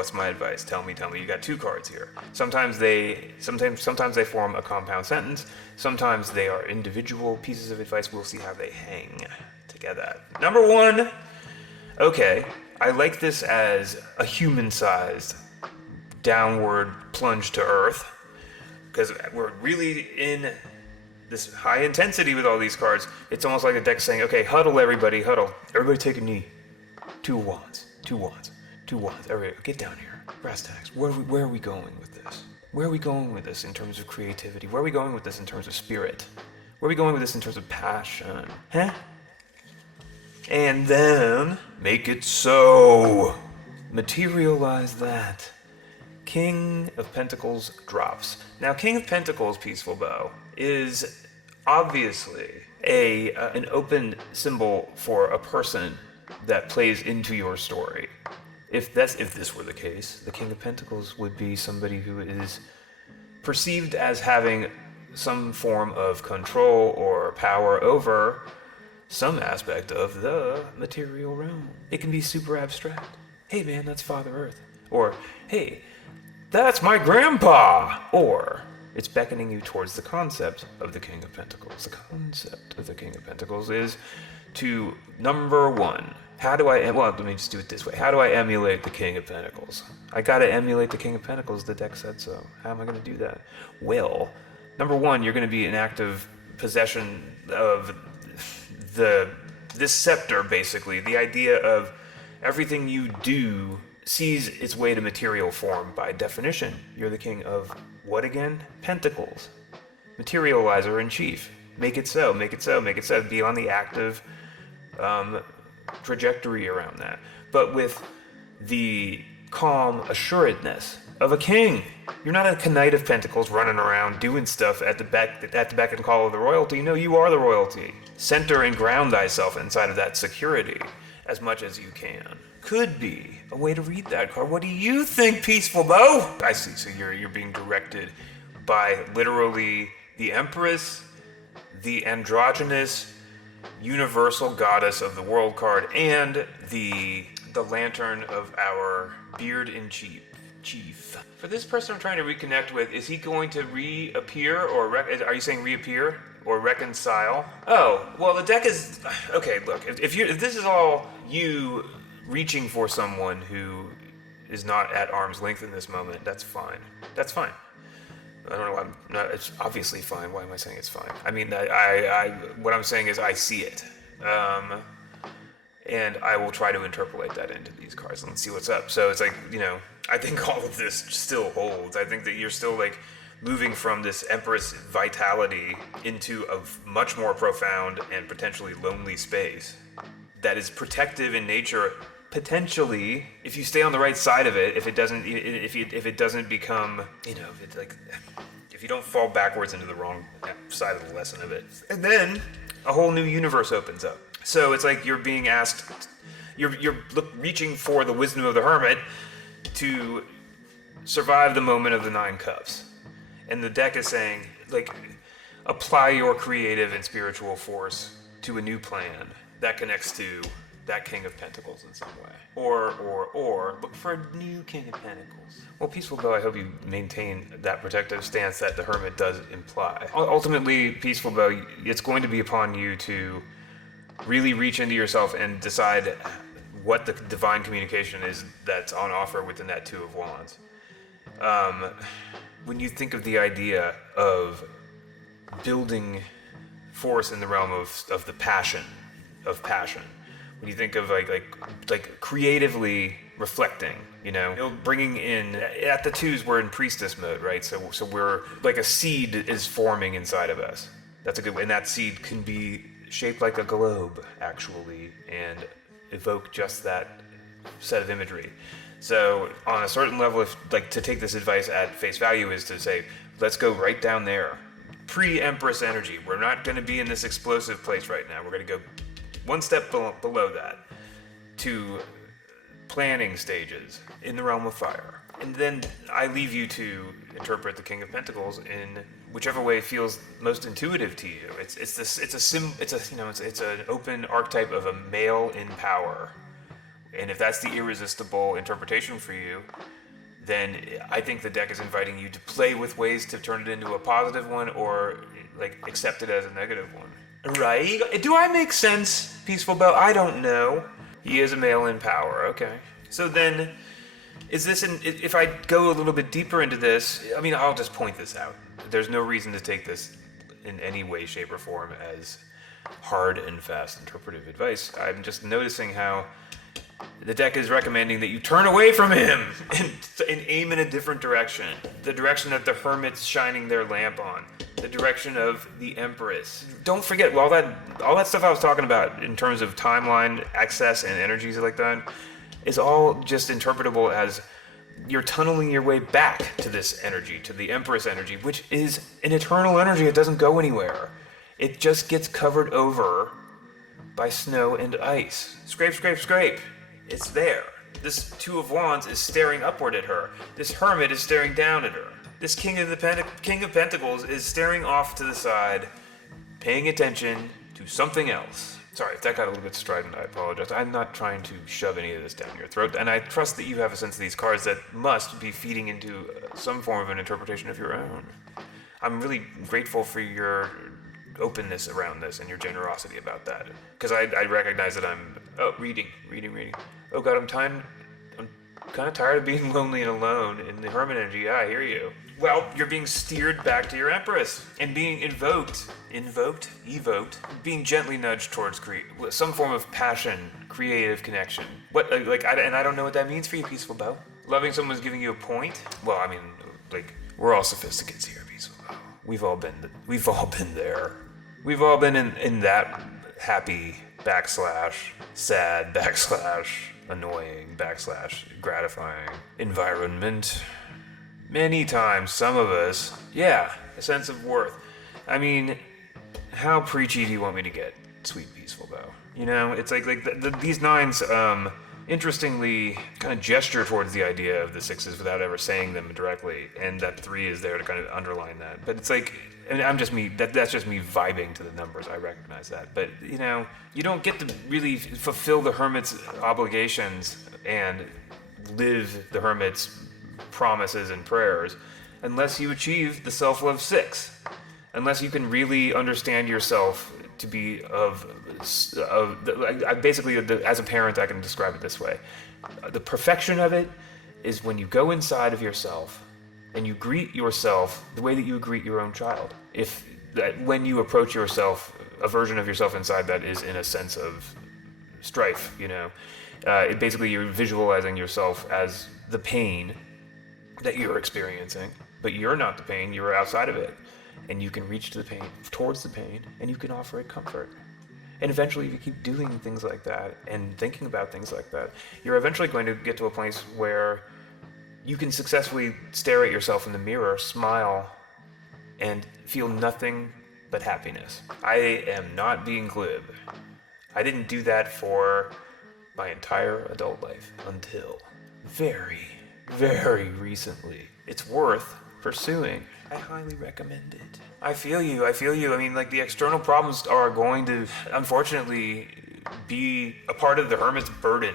Tell me. You got 2 cards here. Sometimes they form a compound sentence. Sometimes they are individual pieces of advice. We'll see how they hang together. Number 1. Okay, I like this as a human-sized downward plunge to earth, because we're really in this high intensity with all these cards. It's almost like a deck saying, okay, huddle everybody, huddle. Everybody take a knee. 2 wands. Everybody, get down here. Brass tacks. Where are we going with this? Where are we going with this in terms of creativity? Where are we going with this in terms of spirit? Where are we going with this in terms of passion? Huh? And then, make it so. Materialize that. King of Pentacles drops. Now, King of Pentacles, Peaceful Bow, is obviously an open symbol for a person that plays into your story. If this were the case, the King of Pentacles would be somebody who is perceived as having some form of control or power over some aspect of the material realm. It can be super abstract. Hey man, that's Father Earth. Or, hey, that's my grandpa. Or, it's beckoning you towards the concept of the King of Pentacles. The concept of the King of Pentacles is to, number 1, let me just do it this way. How do I emulate the King of Pentacles? I gotta emulate the King of Pentacles, the deck said so. How am I gonna do that? Well, number 1, you're gonna be in active possession of this scepter, basically. The idea of everything you do sees its way to material form by definition. You're the king of what again? Pentacles. Materializer in chief. Make it so. Be on the active trajectory around that. But with the calm assuredness of a king. You're not a Knight of Pentacles running around doing stuff at the beck and call of the royalty. No, you are the royalty. Center and ground thyself inside of that security as much as you can. Could be a way to read that card. What do you think, Peaceful Bow? I see. So you're being directed by literally the Empress, the androgynous universal goddess of the world card, and the lantern of our beard in chief. For this person I'm trying to reconnect with, is he going to reappear, or are you saying reappear or reconcile? Oh, well, the deck is okay. Look, if this is all you reaching for someone who is not at arm's length in this moment, that's fine. That's fine. I don't know why it's obviously fine. Why am I saying it's fine? I mean, what I'm saying is I see it. And I will try to interpolate that into these cards and let's see what's up. So it's like, I think all of this still holds. I think that you're still like moving from this Empress vitality into a much more profound and potentially lonely space that is protective in nature. Potentially, if you stay on the right side of it, if it doesn't become, if you don't fall backwards into the wrong side of the lesson of it, and then a whole new universe opens up. So it's like you're being asked, you're reaching for the wisdom of the hermit to survive the moment of the 9 cups, and the deck is saying, like, apply your creative and spiritual force to a new plan that connects to that King of Pentacles in some way. Or look for a new King of Pentacles. Well, Peaceful Bow, I hope you maintain that protective stance that the Hermit does imply. Ultimately, Peaceful Bow, it's going to be upon you to really reach into yourself and decide what the divine communication is that's on offer within that 2 of Wands. When you think of the idea of building force in the realm of the passion, when you think of like creatively reflecting, bringing in, at the 2s we're in priestess mode, right? So we're like a seed is forming inside of us. That's a good way, and that seed can be shaped like a globe actually, and evoke just that set of imagery. So on a certain level, if like to take this advice at face value is to say, let's go right down there. Pre-Empress energy. We're not going to be in this explosive place right now. We're going to go one step below that to planning stages in the realm of fire. And then I leave you to interpret the King of Pentacles in whichever way feels most intuitive to you. It's an open archetype of a male in power. And if that's the irresistible interpretation for you, then I think the deck is inviting you to play with ways to turn it into a positive one or like accept it as a negative one. Right? Do I make sense, Peaceful Bow? I don't know. He is a male in power. Okay. So then, is this if I go a little bit deeper into this, I mean, I'll just point this out. There's no reason to take this in any way, shape, or form as hard and fast interpretive advice. I'm just noticing how the deck is recommending that you turn away from him and aim in a different direction. The direction that the Hermit's shining their lamp on. The direction of the Empress. Don't forget, all that stuff I was talking about in terms of timeline, access, and energies like that is all just interpretable as you're tunneling your way back to this energy, to the Empress energy, which is an eternal energy. It doesn't go anywhere. It just gets covered over by snow and ice. Scrape, scrape, scrape. It's there. This 2 of Wands is staring upward at her. This Hermit is staring down at her. This King of Pentacles is staring off to the side, paying attention to something else. Sorry, if that got a little bit strident, I apologize. I'm not trying to shove any of this down your throat, and I trust that you have a sense of these cards that must be feeding into some form of an interpretation of your own. I'm really grateful for your openness around this and your generosity about that, because I recognize that I'm reading. Oh God, I'm kind of tired of being lonely and alone in the Hermit energy. Yeah, I hear you. Well, you're being steered back to your Empress and being evoked, being gently nudged towards some form of passion, creative connection. And I don't know what that means for you, Peaceful Bow. Loving someone's giving you a point? Well, I mean, like, we're all sophisticates here, Peaceful Bow. We've all been there. We've all been in that happy / sad / annoying / gratifying environment Many times, some of us, yeah, a sense of worth. I mean, how preachy do you want me to get, sweet peaceful bow? You know, it's like these nines, interestingly, kind of gesture towards the idea of the sixes without ever saying them directly, and that 3 is there to kind of underline that. But it's like, and I'm just me. That's just me vibing to the numbers. I recognize that, but you know, you don't get to really fulfill the hermit's obligations and live the hermit's promises and prayers unless you achieve the self-love 6. Unless you can really understand yourself to be basically, as a parent, I can describe it this way. The perfection of it is when you go inside of yourself and you greet yourself the way that you would greet your own child. If that when you approach yourself, a version of yourself inside that is in a sense of strife, you know, basically you're visualizing yourself as the pain that you're experiencing, but you're not the pain, you're outside of it. And you can reach to the pain, towards the pain, and you can offer it comfort. And eventually, if you keep doing things like that and thinking about things like that, you're eventually going to get to a place where you can successfully stare at yourself in the mirror, smile, and feel nothing but happiness. I am not being glib. I didn't do that for my entire adult life until very, very recently. It's worth pursuing. I highly recommend it. I feel you. I mean, like, the external problems are going to, unfortunately, be a part of the hermit's burden,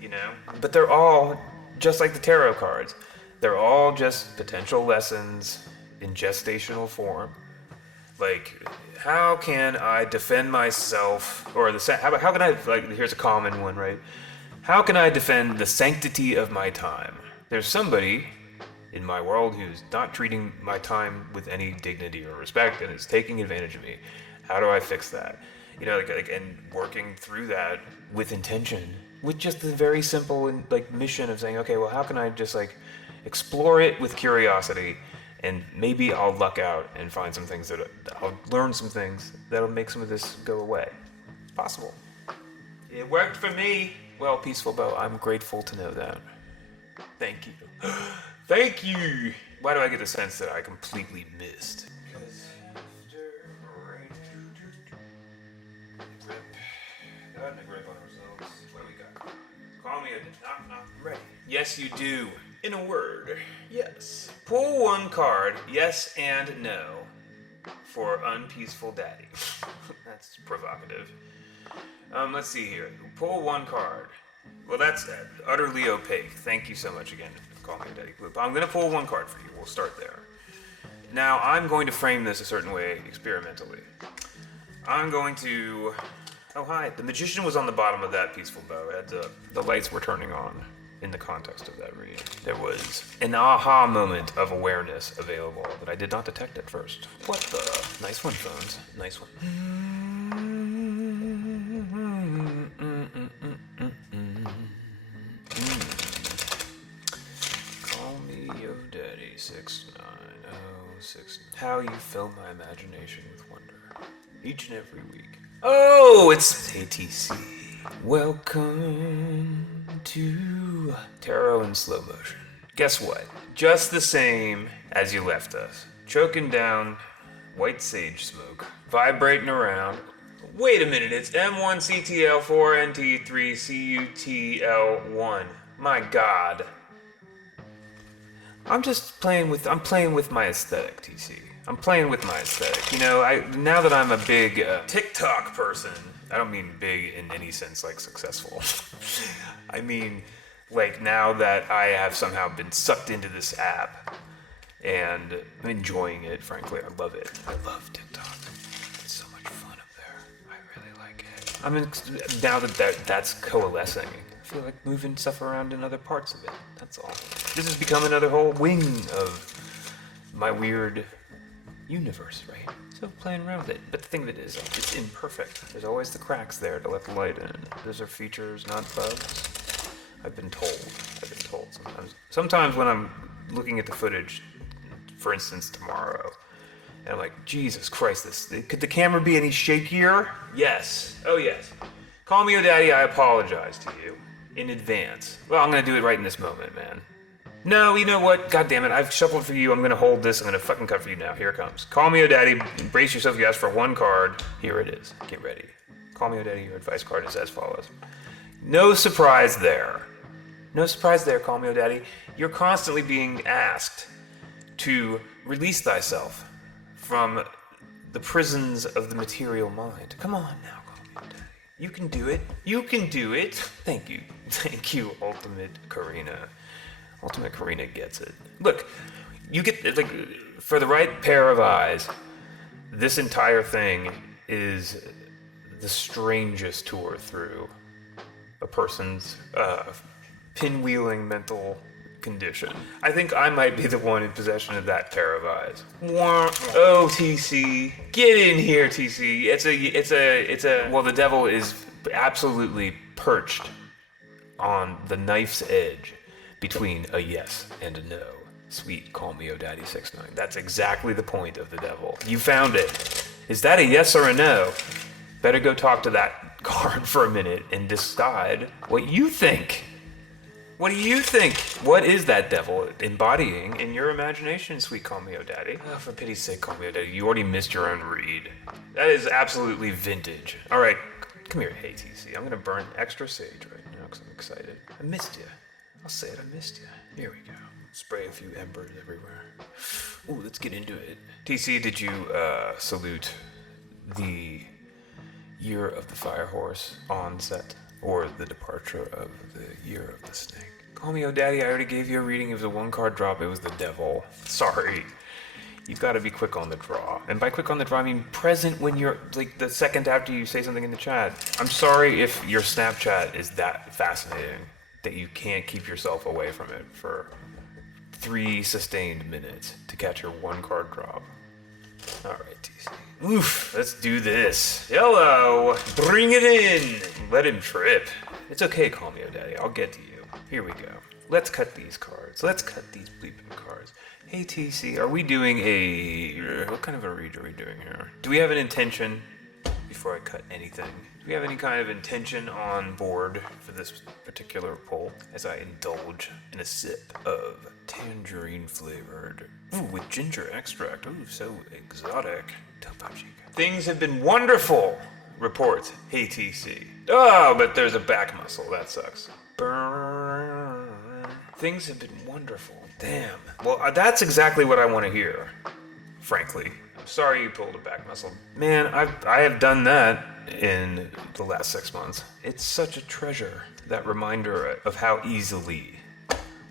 you know? But they're all, just like the tarot cards, they're all just potential lessons in gestational form. Like, how can I defend myself, or how can I, like, here's a common one, right? How can I defend the sanctity of my time? There's somebody in my world who's not treating my time with any dignity or respect and is taking advantage of me. How do I fix that? You know, like and working through that with intention, with just the very simple mission of saying, okay, well, how can I just explore it with curiosity, and maybe I'll luck out and find some things I'll learn some things that'll make some of this go away. It's possible. It worked for me. Well, Peaceful Bow, I'm grateful to know that. Thank you. Thank you! Why do I get the sense that I completely missed? Because got a grip on ourselves. What do we got? Call me a knock. Ready. Yes, you do. In a word, yes. Pull one card, yes and no, for Unpeaceful Daddy. That's provocative. Let's see here. Pull one card. Well, that's utterly opaque. Thank you so much again for calling me Daddy Blue. I'm going to pull one card for you. We'll start there. Now, I'm going to frame this a certain way experimentally. I'm going to... Oh, hi. The Magician was on the bottom of that Peaceful Bow. The lights were turning on in the context of that reading. There was an aha moment of awareness available that I did not detect at first. What the? Nice one, phones. Nice one. Call me your daddy, 69069. How you fill my imagination with wonder each and every week. Oh, it's ATC. Welcome to Tarot in Slow Motion. Guess what? Just the same as you left us. Choking down white sage smoke, vibrating around. Wait a minute, it's M1CTL4NT3CUTL1. My God. I'm playing with my aesthetic, TC. I'm playing with my aesthetic. You know, now that I'm a big TikTok person, I don't mean big in any sense like successful. I mean, like, now that I have somehow been sucked into this app and I'm enjoying it, frankly, I love it. I love TikTok. It's so much fun up there. I really like it. Now that's coalescing, I feel like moving stuff around in other parts of it. That's all. This has become another whole wing of my weird universe, right? So playing around with it. But the thing of it is, it's imperfect. There's always the cracks there to let the light in. Those are features, not bugs. I've been told sometimes when I'm looking at the footage, for instance, tomorrow, and I'm like, Jesus Christ, could the camera be any shakier? Yes. Oh, yes. Call me your daddy, I apologize to you in advance. Well, I'm going to do it right in this moment, man. No, you know what? God damn it, I've shuffled for you. I'm gonna hold this. I'm gonna fucking cut for you now. Here it comes. Call me O'Daddy. Brace yourself. You asked for one card. Here it is. Get ready. Call me O'Daddy. Your advice card is as follows. No surprise there. No surprise there, Call me O'Daddy. You're constantly being asked to release thyself from the prisons of the material mind. Come on now, Call me O'Daddy. You can do it. You can do it. Thank you. Thank you, Ultimate Karina. Ultimate Karina gets it. Look, you get, like, for the right pair of eyes, this entire thing is the strangest tour through a person's pinwheeling mental condition. I think I might be the one in possession of that pair of eyes. Oh, TC, get in here, TC. It's a. Well, the devil is absolutely perched on the knife's edge between a yes and a no. Sweet, Call me O'Daddy 69. That's exactly the point of the devil. You found it. Is that a yes or a no? Better go talk to that card for a minute and decide what you think. What do you think? What is that devil embodying in your imagination, sweet Call me O'Daddy? Oh, for pity's sake, Call me O'Daddy. You already missed your own read. That is absolutely vintage. All right, come here, hey TC. I'm gonna burn extra sage right now because I'm excited. I missed you. I'll say it, I missed you. Here we go. Spray a few embers everywhere. Ooh, let's get into it. TC, did you salute the Year of the Fire Horse onset, or the departure of the Year of the Snake? Call me O'Daddy, I already gave you a reading. It was a one-card drop. It was the devil. Sorry. You've got to be quick on the draw. And by quick on the draw, I mean present when you're, like, the second after you say something in the chat. I'm sorry if your Snapchat is that fascinating that you can't keep yourself away from it for 3 sustained minutes to catch your one-card drop. All right, TC. Oof, let's do this. Hello, bring it in. Let him trip. It's okay, Call me O'Daddy. I'll get to you. Here we go. Let's cut these cards. Let's cut these bleeping cards. Hey, TC, are we doing what kind of a read are we doing here? Do we have an intention before I cut anything? Do we have any kind of intention on board for this particular pull as I indulge in a sip of tangerine flavored, with ginger extract. Ooh, so exotic. Topo Chico. Things have been wonderful, reports Hey TC. Oh, but there's a back muscle. That sucks. Burn. Things have been wonderful. Damn. Well, that's exactly what I want to hear, frankly. I'm sorry you pulled a back muscle. Man, I have done that in the last 6 months. It's such a treasure, that reminder of how easily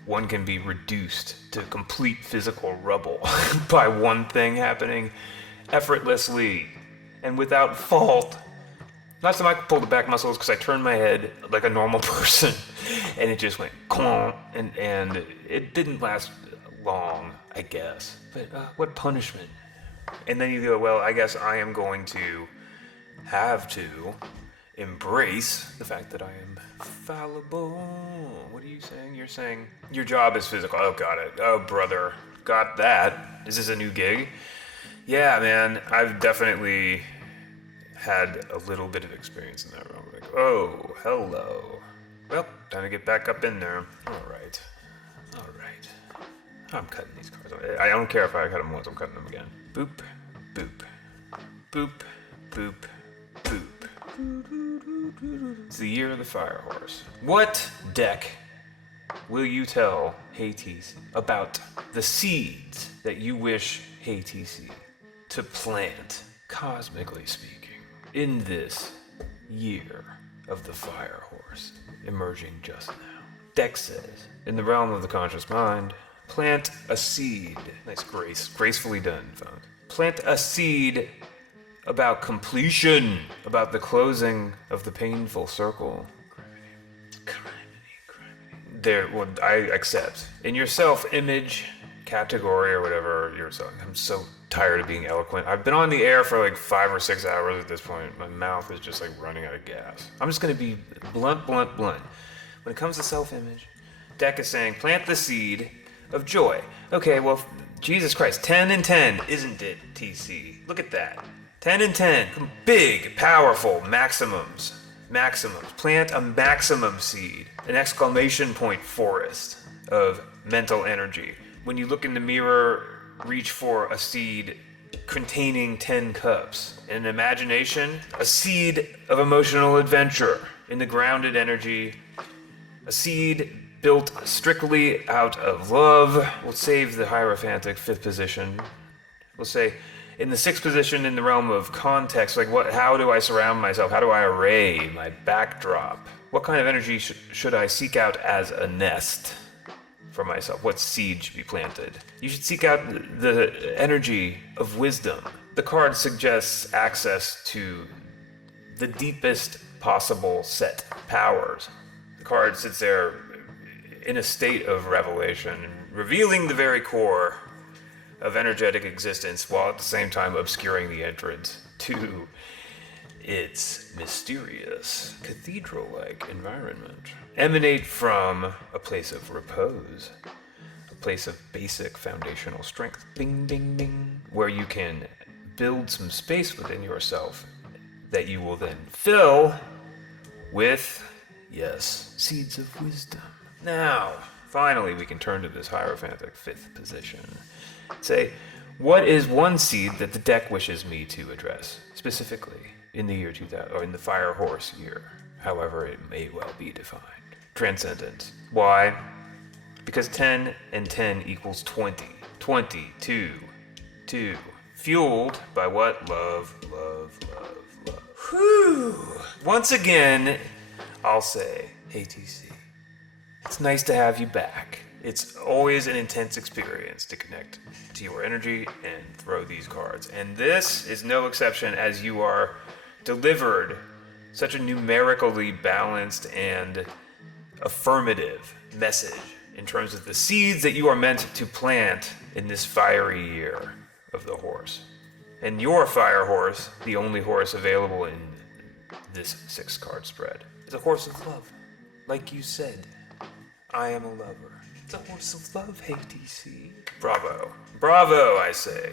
one can be reduced to complete physical rubble by one thing happening effortlessly and without fault. Last time I pulled the back muscles because I turned my head like a normal person and it just went clonk, and it didn't last long, I guess. But what punishment. And then you go, well, I guess I am going to have to embrace the fact that I am fallible. What are you saying? You're saying your job is physical. Oh, got it. Oh, brother. Got that. Is this a new gig? Yeah, man. I've definitely had a little bit of experience in that realm. Like, oh, hello. Well, time to get back up in there. All right. I'm cutting these cards. I don't care if I cut them once. I'm cutting them again. Boop, boop, boop, boop, boop. It's the Year of the Fire Horse. What deck will you tell Hey TC about the seeds that you wish Hey TC to plant, cosmically speaking, in this Year of the Fire Horse emerging just now? Deck says, in the realm of the conscious mind, plant a seed. Nice gracefully done, folks. Plant a seed about completion, about the closing of the painful circle. There, well, I accept. In your self-image category or whatever, I'm so tired of being eloquent. I've been on the air for like 5 or 6 hours at this point. My mouth is just like running out of gas. I'm just gonna be blunt. When it comes to self-image, deck is saying, plant the seed of joy. Okay, well, Jesus Christ, 10 and 10, isn't it, TC? Look at that. 10 and 10, big, powerful maximums. Plant a maximum seed, an exclamation point forest of mental energy. When you look in the mirror, reach for a seed containing 10 cups. In imagination, a seed of emotional adventure. In the grounded energy, a seed built strictly out of love. We'll save the Hierophantic 5th position. We'll say, in the 6th position, in the realm of context, like how do I surround myself? How do I array my backdrop? What kind of energy should I seek out as a nest for myself? What seed should be planted? You should seek out the energy of wisdom. The card suggests access to the deepest possible set powers. The card sits there in a state of revelation, revealing the very core of energetic existence while at the same time obscuring the entrance to its mysterious cathedral-like environment. Emanate from a place of repose, a place of basic foundational strength, ding ding ding, where you can build some space within yourself that you will then fill with, yes, seeds of wisdom. Now, finally, we can turn to this Hierophantic 5th position. Say, what is one seed that the deck wishes me to address, specifically in the year 2000, or in the Fire Horse year, however it may well be defined? Transcendence. Why? Because 10 and 10 equals 20. 20, 2, 2. Fueled by what? Love, love, love, love. Whew. Once again, I'll say, ATC. It's nice to have you back. It's always an intense experience to connect to your energy and throw these cards. And this is no exception, as you are delivered such a numerically balanced and affirmative message in terms of the seeds that you are meant to plant in this fiery year of the horse. And your fire horse, the only horse available in this 6-card spread, is a horse of love. Like you said, I am a lover. It's a horse of love, ATC. Bravo. Bravo, I say.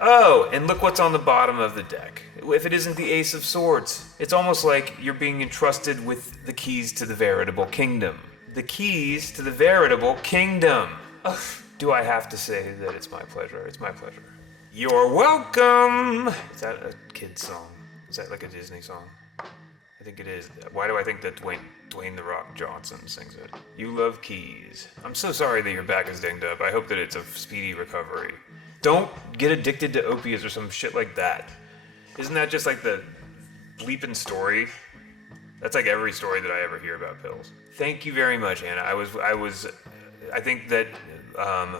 Oh, and look what's on the bottom of the deck. If it isn't the Ace of Swords, it's almost like you're being entrusted with the keys to the veritable kingdom. The keys to the veritable kingdom. Ugh, do I have to say that it's my pleasure? It's my pleasure. You're welcome! Is that a kid's song? Is that like a Disney song? I think it is. Why do I think that Dwayne "The Rock" Johnson sings it? You love keys. I'm so sorry that your back is dinged up. I hope that it's a speedy recovery. Don't get addicted to opiates or some shit like that. Isn't that just like the bleeping story? That's like every story that I ever hear about pills. Thank you very much, Anna. I think that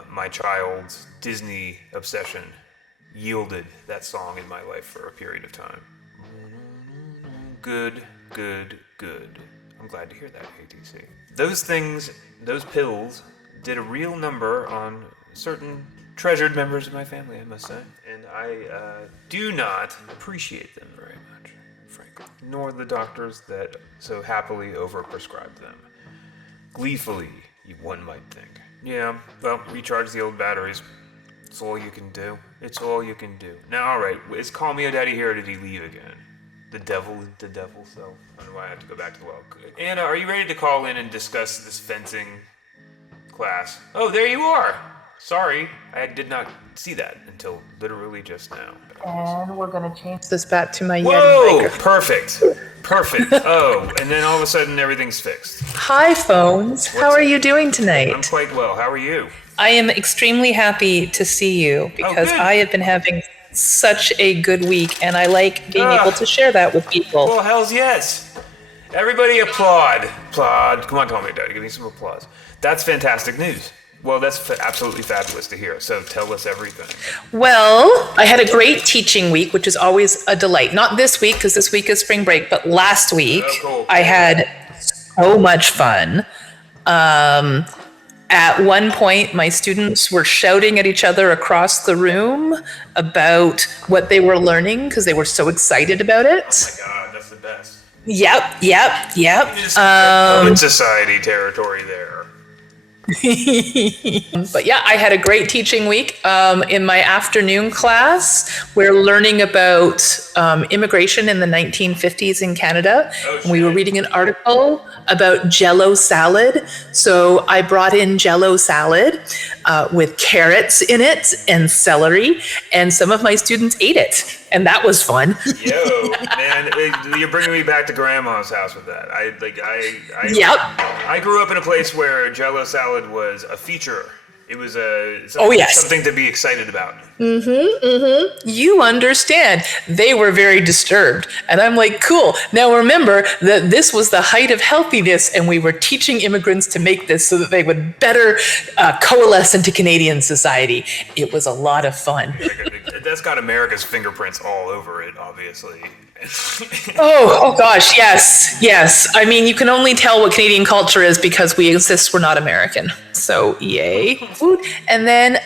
my child's Disney obsession yielded that song in my life for a period of time. Good, good, good. I'm glad to hear that, ATC. Those things, those pills, did a real number on certain treasured members of my family, I must say. And I do not appreciate them very much, frankly. Nor the doctors that so happily overprescribe them. Gleefully, one might think. Yeah, well, recharge the old batteries. It's all you can do. It's all you can do. Now, alright, is Call Me a Daddy here, or did he leave again? The devil self. I don't know why I have to go back to the well. Anna, are you ready to call in and discuss this fencing class? Oh, there you are! Sorry, I did not see that until literally just now. And we're going to change this back to my Whoa! Yeti mic. Perfect. Oh, and then all of a sudden everything's fixed. Hi, phones. How are you doing tonight? I'm quite well. How are you? I am extremely happy to see you because good. I have been having such a good week, and I like being able to share that with people. Well, hells yes. Everybody applaud. Applaud. Come on, Call Me a Daddy. Give me some applause. That's fantastic news. Well, that's absolutely fabulous to hear. So tell us everything. Well, I had a great teaching week, which is always a delight. Not this week, because this week is spring break, but last week cool. I had so much fun. At one point, my students were shouting at each other across the room about what they were learning because they were so excited about it. Oh my God, that's the best. Yep. Open society territory there. But yeah, I had a great teaching week. In my afternoon class, we're learning about immigration in the 1950s in Canada. We were reading an article about Jello salad. So I brought in Jello salad with carrots in it and celery, and some of my students ate it, and that was fun. Yo, man, you're bringing me back to grandma's house with that. Yep. I grew up in a place where Jello salad was a feature. It was yes. something to be excited about. You understand. They were very disturbed. And I'm like, cool. Now remember that this was the height of healthiness, and we were teaching immigrants to make this so that they would better coalesce into Canadian society. It was a lot of fun. That's got America's fingerprints all over it, obviously. Oh gosh, yes. I mean, you can only tell what Canadian culture is because we insist we're not American. So yay, food. And then,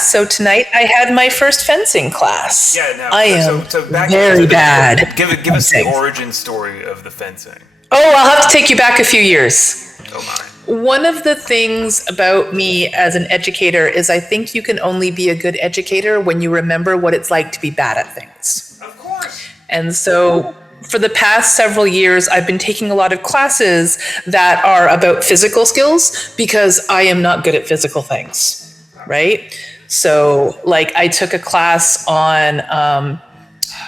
so tonight I had my first fencing class. Yeah, now, I am so back very bad. Give us the origin story of the fencing. Oh, I'll have to take you back a few years. Oh my. One of the things about me as an educator is I think you can only be a good educator when you remember what it's like to be bad at things. Of course. And so for the past several years, I've been taking a lot of classes that are about physical skills because I am not good at physical things, right? So like I took a class on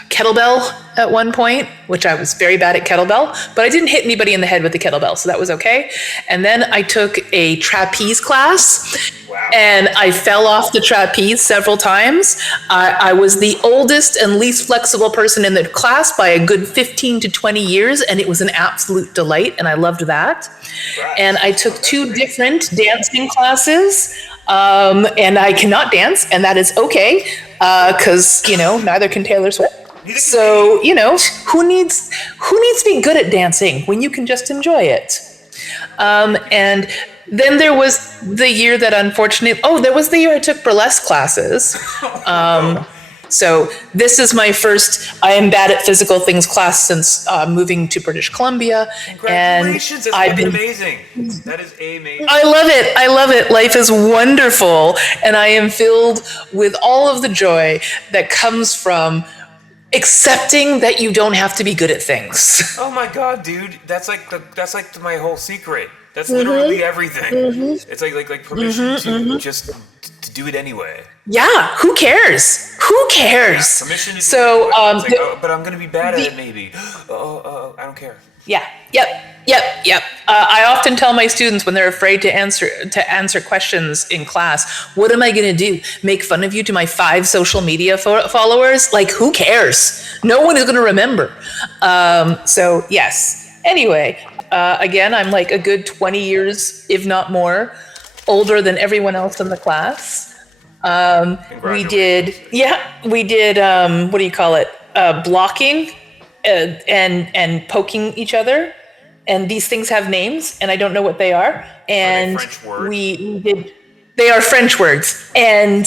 kettlebell at one point, which I was very bad at kettlebell, but I didn't hit anybody in the head with the kettlebell, so that was okay. And then I took a trapeze class, and I fell off the trapeze several times. I was the oldest and least flexible person in the class by a good 15 to 20 years, and it was an absolute delight, and I loved that. And I took 2 different dancing classes, and I cannot dance, and that is okay, because, neither can Taylor Swift. So, who needs to be good at dancing when you can just enjoy it? And then there was the year that unfortunately, there was the year I took burlesque classes. So this is my first I am bad at physical things class since moving to British Columbia. Congratulations, that's amazing. That is amazing. I love it. Life is wonderful. And I am filled with all of the joy that comes from accepting that you don't have to be good at things. Oh my god, dude, that's like my whole secret. That's literally everything. It's like permission to just to do it anyway. Yeah, who cares? Yeah, permission to do it. But I'm gonna be bad at it maybe. I don't care. Yeah. Yep. I often tell my students when they're afraid to answer questions in class, what am I going to do? Make fun of you to my 5 social media followers? Like, who cares? No one is going to remember. So yes. Anyway, again, I'm like a good 20 years, if not more, older than everyone else in the class. We did, what do you call it? Blocking. And poking each other, and these things have names, and I don't know what they are. And French words? we did. They are French words, and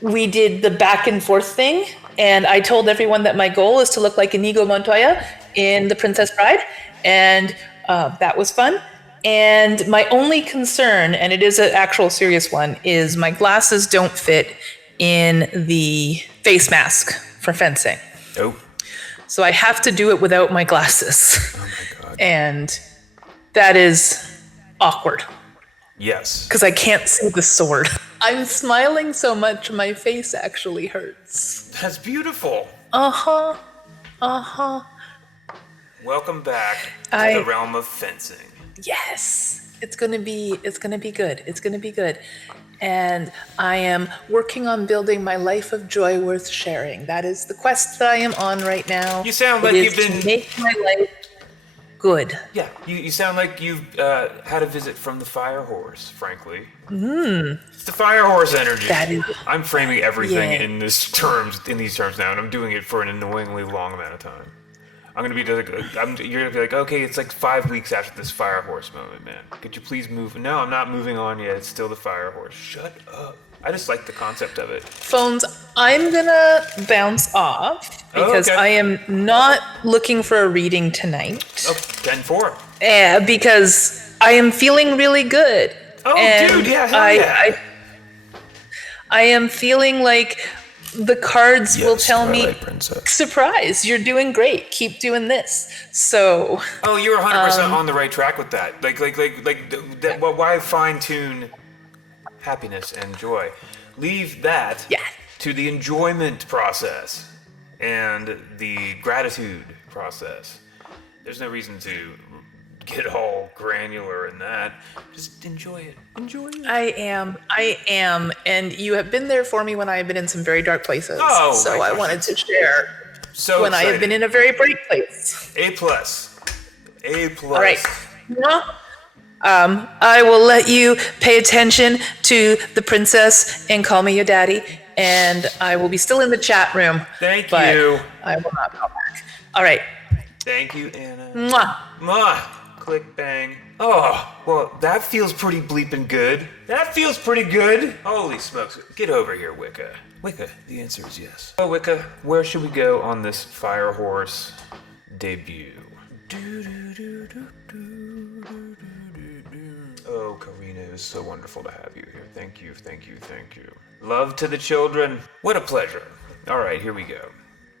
we did the back and forth thing. And I told everyone that my goal is to look like Inigo Montoya in The Princess Bride, and that was fun. And my only concern, and it is an actual serious one, is my glasses don't fit in the face mask for fencing. Nope. So I have to do it without my glasses. Oh my god. And that is awkward. Yes. Because I can't see the sword. I'm smiling so much my face actually hurts. That's beautiful. Uh-huh. Welcome back to the realm of fencing. Yes. It's gonna be good. And I am working on building my life of joy worth sharing. That is the quest that I am on right now. You sound like you've been to make my life good. Yeah, you sound like you've had a visit from the fire horse, frankly. It's the fire horse energy. That is, I'm framing everything in these terms now, and I'm doing it for an annoyingly long amount of time. I'm gonna be like, you're gonna be like, okay, it's like 5 weeks after this fire horse moment, man. Could you please move? No, I'm not moving on yet. It's still the fire horse. Shut up. I just like the concept of it. Phones, I'm gonna bounce off because I am not looking for a reading tonight. Oh, 10-4. Because I am feeling really good. Oh, And dude, yeah, hell yeah. I am feeling like the cards will Yes, tell me, Twilight Princess. surprise, you're doing great. Keep doing this. So, Oh, you're 100% on the right track with that. Why fine tune happiness and joy? Leave that yeah. to the enjoyment process and the gratitude process. There's no reason to get all granular in that. Just enjoy it. Enjoy it. I am. And you have been there for me when I have been in some very dark places. Oh, so my I gosh. wanted to share So when I have been excited. in a very bright place. A plus. A plus. All right. Mwah. I will let you pay attention to the princess and call me your daddy. And I will be still in the chat room. Thank but you. I will not call back. All right. Thank you, Anna. Mwah. Mwah. Click bang. Oh, well, that feels pretty bleeping good. That feels pretty good. Holy smokes. Get over here, Wicca. Wicca, the answer is yes. Oh, Wicca, where should we go on this Fire Horse debut? Oh, Karina, it was so wonderful to have you here. Thank you, thank you, thank you. Love to the children. What a pleasure. All right, here we go.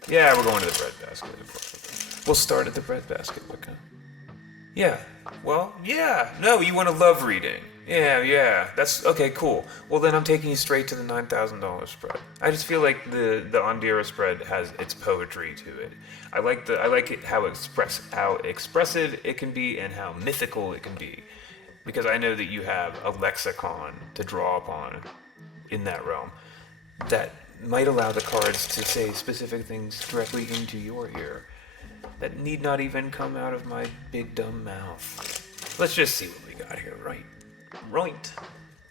Yeah, we're going to the breadbasket. We'll start at the breadbasket, Wicca. Yeah. Well, yeah. No, you want a love reading. Yeah. That's okay, cool. Well, then I'm taking you straight to the $9,000 spread. I just feel like the Ondira spread has its poetry to it. I like it how expressive it can be and how mythical it can be. Because I know that you have a lexicon to draw upon in that realm that might allow the cards to say specific things directly into your ear that need not even come out of my big dumb mouth. Let's just see what we got here, right? Right.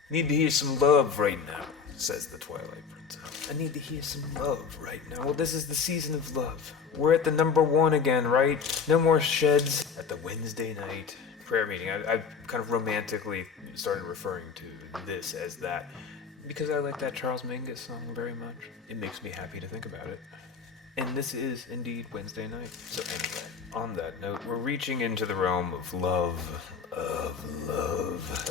Need to hear some love right now, says the Twilight Princess. I need to hear some love right now. Well, this is the season of love. We're at the number 1 again, right? No more sheds at the Wednesday night prayer meeting. I've kind of romantically started referring to this as that because I like that Charles Mingus song very much. It makes me happy to think about it. And this is indeed Wednesday night. So anyway, on that note, we're reaching into the realm of love.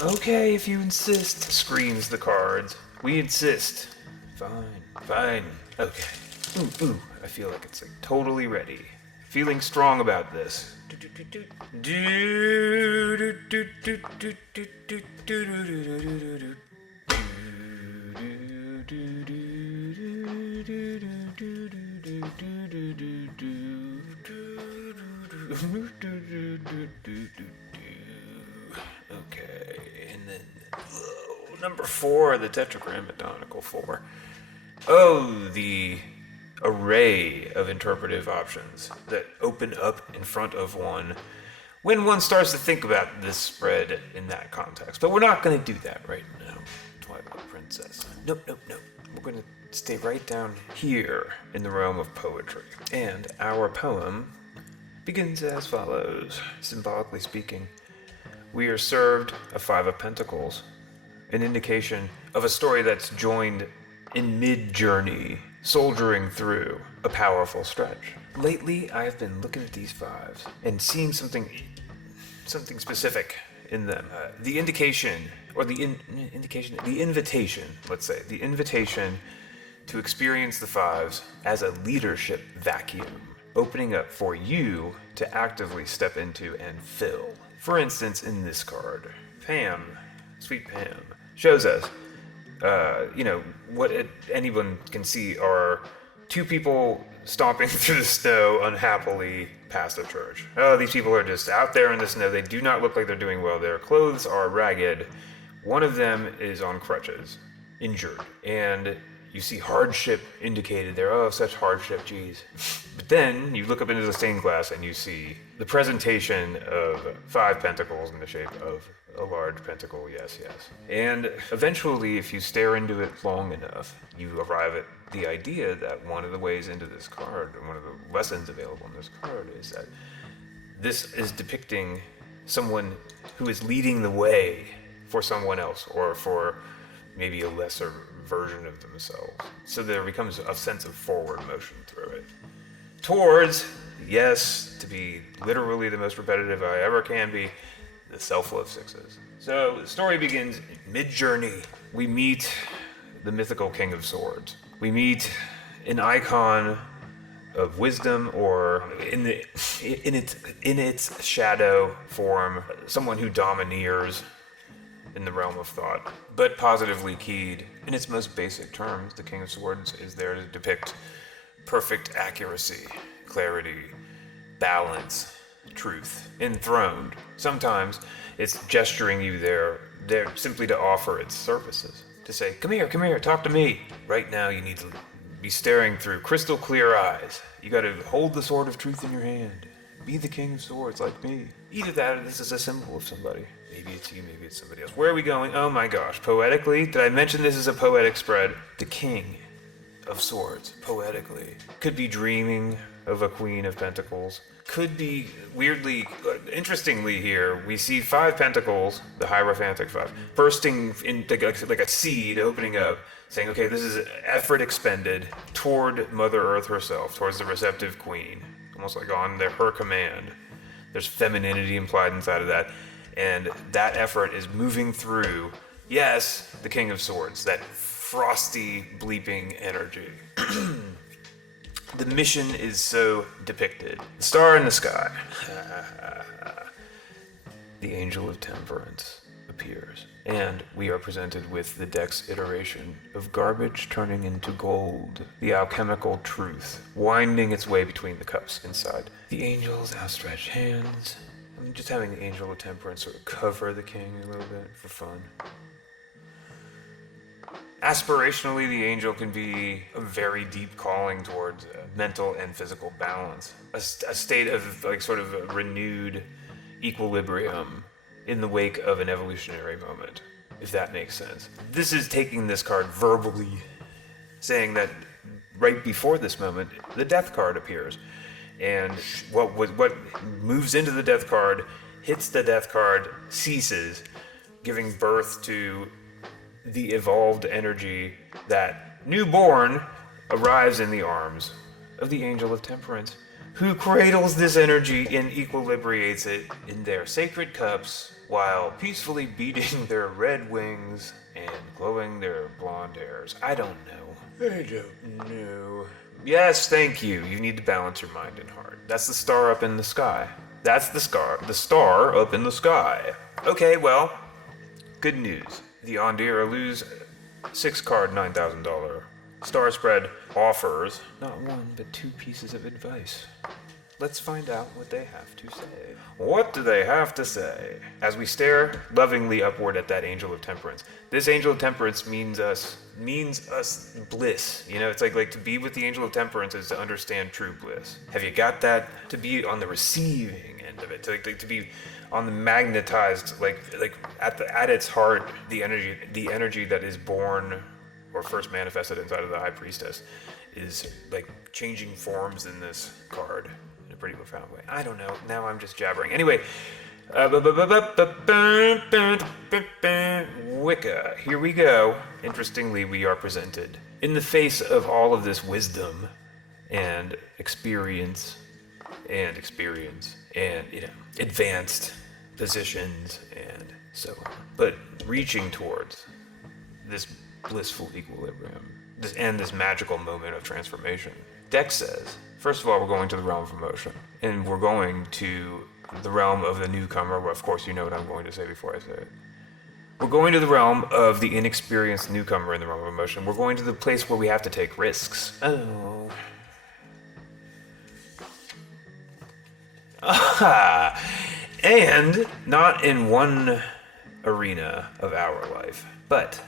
Okay, if you insist, screams the cards. We insist. Fine. Okay. Ooh, I feel like it's like totally ready. Feeling strong about this. Okay, and then number 4, the tetragrammaton 4. Oh, the array of interpretive options that open up in front of one when one starts to think about this spread in that context. But we're not going to do that right now, Twilight Princess. Nope. We're going to stay right down here in the realm of poetry. And our poem begins as follows. Symbolically speaking, we are served a 5 of Pentacles, an indication of a story that's joined in mid-journey, soldiering through a powerful stretch. Lately, I've been looking at these 5s and seeing something specific in them. The invitation, let's say, the invitation to experience the 5s as a leadership vacuum, opening up for you to actively step into and fill. For instance, in this card, Pam, sweet Pam, shows us, what anyone can see are 2 people stomping through the snow unhappily past a church. Oh, these people are just out there in the snow. They do not look like they're doing well. Their clothes are ragged. One of them is on crutches, injured, and you see hardship indicated there. Oh, such hardship, geez. But then you look up into the stained glass and you see the presentation of 5 pentacles in the shape of a large pentacle, yes. And eventually, if you stare into it long enough, you arrive at the idea that one of the ways into this card, and one of the lessons available in this card, is that this is depicting someone who is leading the way for someone else, or for maybe a lesser version of themselves. So there becomes a sense of forward motion through it. Towards, yes, to be literally the most repetitive I ever can be, the self-love sixes. So the story begins mid-journey. We meet the mythical King of Swords. We meet an icon of wisdom, or in its shadow form, someone who domineers in the realm of thought, but positively keyed. In its most basic terms, the King of Swords is there to depict perfect accuracy, clarity, balance, truth, enthroned. Sometimes it's gesturing you there simply to offer its services, to say, come here, talk to me. Right now you need to be staring through crystal clear eyes. You gotta hold the sword of truth in your hand. Be the King of Swords like me. Either that or this is a symbol of somebody. Maybe it's you, maybe it's somebody else. Where are we going? Oh my gosh, poetically? Did I mention this is a poetic spread? The King of Swords, poetically. Could be dreaming of a Queen of Pentacles. Could be, weirdly, interestingly here, we see 5 pentacles, the Hierophantic 5, bursting in like a seed opening up, saying, okay, this is effort expended toward Mother Earth herself, towards the receptive Queen, almost like on her command. There's femininity implied inside of that, and that effort is moving through, yes, the King of Swords, that frosty, bleeping energy. The mission is so depicted. The star in the sky. The Angel of Temperance appears, and we are presented with the deck's iteration of garbage turning into gold, the alchemical truth winding its way between the cups inside. The angel's outstretched hands. I'm just having the Angel of Temperance sort of cover the king a little bit for fun. Aspirationally, the angel can be a very deep calling towards mental and physical balance, a state of like sort of a renewed equilibrium in the wake of an evolutionary moment, if that makes sense. This is taking this card verbally, saying that right before this moment, the death card appears, and what moves into the death card hits the death card, ceases, giving birth to the evolved energy that, newborn, arrives in the arms of the Angel of Temperance, who cradles this energy and equilibrates it in their sacred cups while peacefully beating their red wings and glowing their blonde hairs. I don't know. Yes, thank you. You need to balance your mind and heart. That's the star up in the sky. That's the star up in the sky. Okay, well, good news. The On Dear or Lose 6-card $9,000 star spread offers not one but 2 pieces of advice. Let's find out what they have to say. What do they have to say? As we stare lovingly upward at that Angel of Temperance. This Angel of Temperance means us bliss. You know, it's like to be with the Angel of Temperance is to understand true bliss. Have you got that? To be on the receiving end of it, to be on the magnetized, like at its heart, the energy that is born or first manifested inside of the High Priestess is like changing forms in this card in a pretty profound way. I don't know. Now I'm just jabbering. Anyway, Wicca. Here we go. Interestingly, we are presented in the face of all of this wisdom and experience and advanced positions and so on, but reaching towards this blissful equilibrium and this magical moment of transformation. Deck says, first of all, we're going to the realm of emotion, and we're going to the realm of the newcomer. Well, of course, you know what I'm going to say before I say it. We're going to the realm of the inexperienced newcomer in the realm of emotion. We're going to the place where we have to take risks. Oh. And not in one arena of our life, but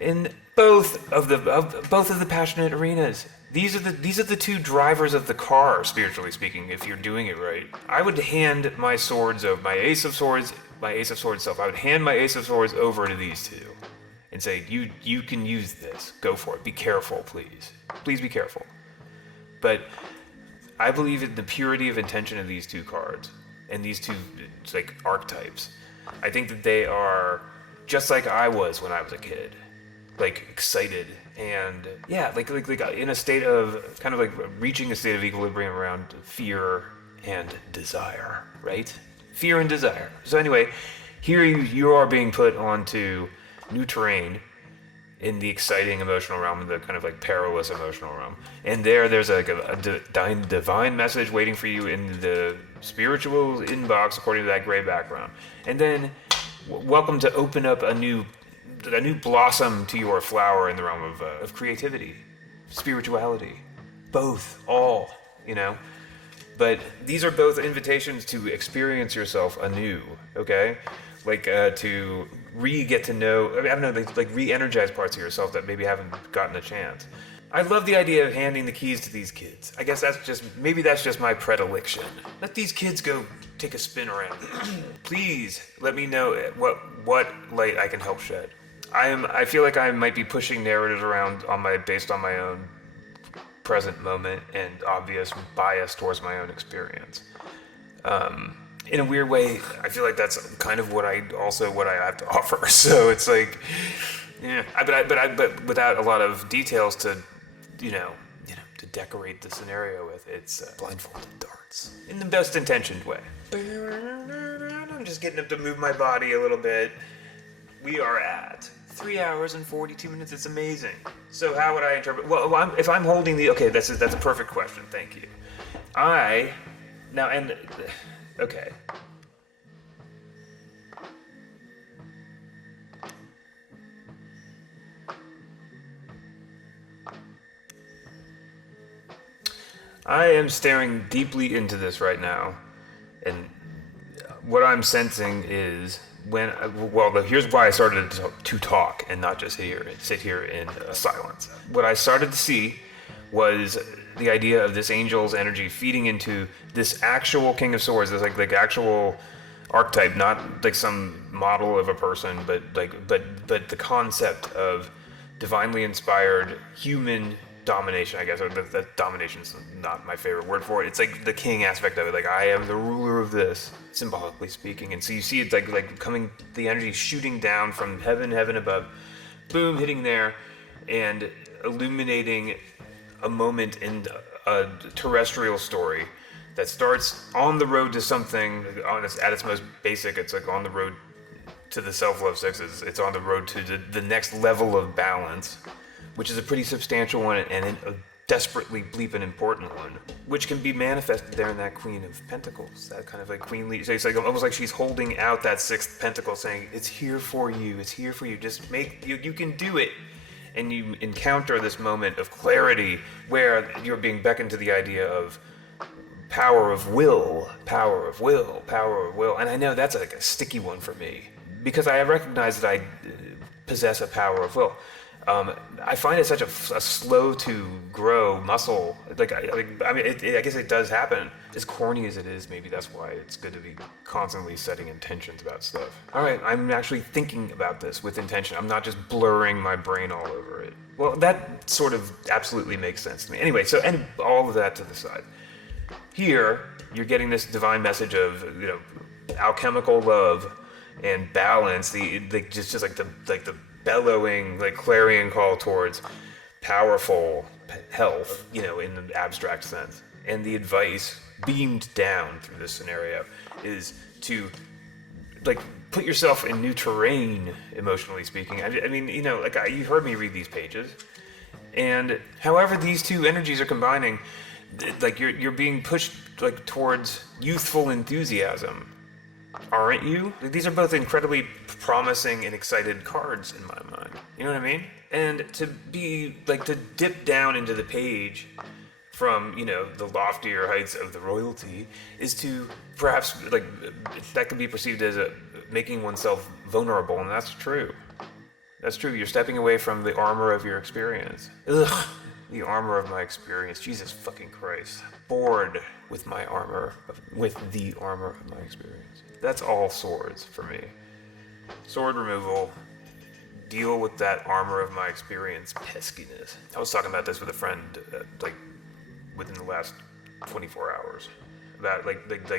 in both of the passionate arenas. These are the 2 drivers of the car, spiritually speaking, if you're doing it right. I would hand my swords of my Ace of Swords self. I would hand my Ace of Swords over to these 2 and say, you can use this. Go for it. Be careful, please. Please be careful. But I believe in the purity of intention of these 2 cards and these 2 like archetypes. I think that they are just like I was when I was a kid, like excited and like in a state of kind of like reaching a state of equilibrium around fear and desire, right? Fear and desire. So anyway, here you are being put onto new terrain in the exciting emotional realm, the kind of like perilous emotional realm. And there's like a divine message waiting for you in the spiritual inbox according to that gray background. And then welcome to open up a new blossom to your flower in the realm of creativity, spirituality, both, all, you know. But these are both invitations to experience yourself anew, okay? Like to get to know, I don't know, like re-energize parts of yourself that maybe haven't gotten a chance. I love the idea of handing the keys to these kids. I guess that's just my predilection. Let these kids go take a spin around. Please let me know what light I can help shed. I feel like I might be pushing narratives around based on my own present moment and obvious bias towards my own experience. In a weird way, I feel like that's kind of what I have to offer. So it's like, yeah, but without a lot of details to, to decorate the scenario with. It's blindfolded darts in the best intentioned way. I'm just getting up to move my body a little bit. We are at 3 hours and 42 minutes. It's amazing. So how would I interpret? Well, if I'm holding okay, that's a perfect question. Thank you. Okay. I am staring deeply into this right now, and what I'm sensing is here's why I started to talk and not just sit here in silence. What I started to see was the idea of this angel's energy feeding into this actual King of Swords, this like actual archetype, not like some model of a person, but the concept of divinely inspired human domination, I guess. Or that domination is not my favorite word for it. It's like the king aspect of it. Like, I am the ruler of this, symbolically speaking. And so you see it's like coming, the energy shooting down from heaven above, boom, hitting there, and illuminating a moment in a terrestrial story that starts on the road to something. At its most basic, it's like on the road to the self-love sixes. It's on the road to the next level of balance, which is a pretty substantial one and a desperately bleeping important one, which can be manifested there in that Queen of Pentacles, that kind of like queenly. So it's like almost like she's holding out that sixth pentacle, saying, "It's here for you. It's here for you. Just you can do it." And you encounter this moment of clarity where you're being beckoned to the idea of power of will. And I know that's like a sticky one for me, because I recognize that I possess a power of will. I find it such a slow to grow muscle. I guess it does happen. As corny as it is, maybe that's why it's good to be constantly setting intentions about stuff. All right, I'm actually thinking about this with intention. I'm not just blurring my brain all over it. Well, that sort of absolutely makes sense to me. Anyway, so and all of that to the side. Here, you're getting this divine message of alchemical love and balance. Just like the bellowing, like clarion call towards powerful health, in the abstract sense. And the advice beamed down through this scenario is to put yourself in new terrain, emotionally speaking. I mean, you heard me read these pages, and however these two energies are combining, you're being pushed towards youthful enthusiasm. Aren't you? These are both incredibly promising and excited cards in my mind. You know what I mean? And to be to dip down into the page from the loftier heights of the royalty is to perhaps that could be perceived as making oneself vulnerable, and that's true. That's true. You're stepping away from the armor of your experience. Ugh. The armor of my experience. Jesus fucking Christ. Bored with my armor, with the armor of my experience. That's all swords for me. Sword removal. Deal with that armor of my experience peskiness. I was talking about this with a friend, within the last 24 hours. About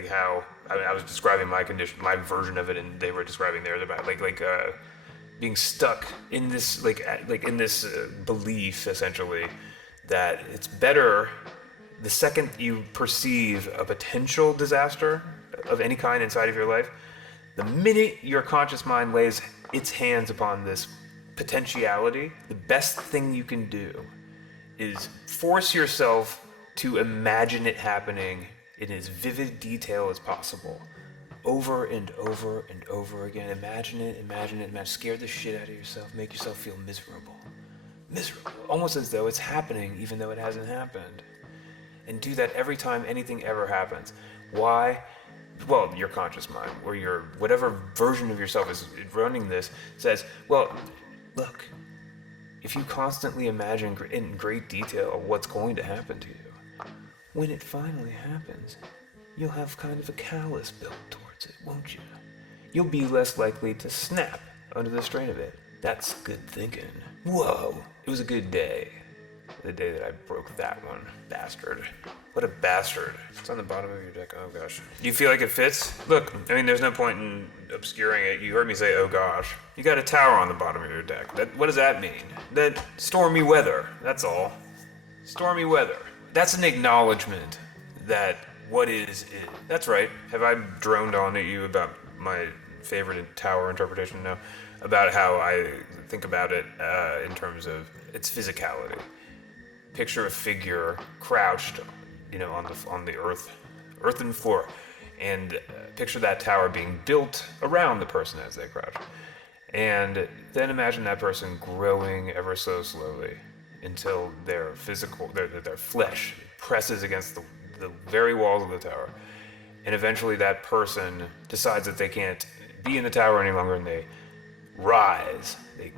how I was describing my condition, my version of it, and they were describing theirs about being stuck in this in this belief essentially that it's better The second you perceive a potential disaster of any kind inside of your life, the minute your conscious mind lays its hands upon this potentiality, the best thing you can do is force yourself to imagine it happening in as vivid detail as possible. Over and over and over again. Imagine it, scare the shit out of yourself, make yourself feel miserable. Miserable. Almost as though it's happening even though it hasn't happened. And do that every time anything ever happens. Why? Well, your conscious mind, or your whatever version of yourself is running this, says, well, look, if you constantly imagine in great detail what's going to happen to you, when it finally happens, you'll have kind of a callus built towards it, won't you? You'll be less likely to snap under the strain of it. That's good thinking. Whoa, it was a good day. The day that I broke that one. Bastard. What a bastard. It's on the bottom of your deck. Oh gosh. Do you feel like it fits? Look, I mean, there's no point in obscuring it. You heard me say, oh gosh. You got a tower on the bottom of your deck. What does that mean? That stormy weather. That's all. Stormy weather. That's an acknowledgement that what is. That's right. Have I droned on at you about my favorite tower interpretation? No. About how I think about it in terms of its physicality. Picture a figure crouched, on the earthen floor, and picture that tower being built around the person as they crouch. And then imagine that person growing ever so slowly until their flesh presses against the very walls of the tower. And eventually that person decides that they can't be in the tower any longer, and they rise. They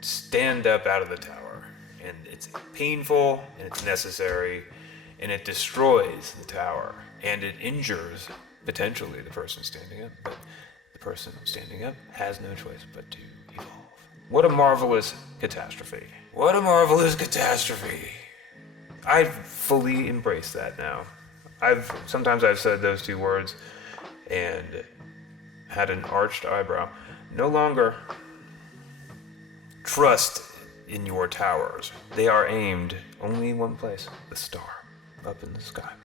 stand up out of the tower. And it's painful, and it's necessary, and it destroys the tower, and it injures, potentially, the person standing up, but the person standing up has no choice but to evolve. What a marvelous catastrophe. What a marvelous catastrophe. I fully embrace that now. Sometimes I've said those two words and had an arched eyebrow. No longer. Trust in your towers. They are aimed only in one place, the star, up in the sky.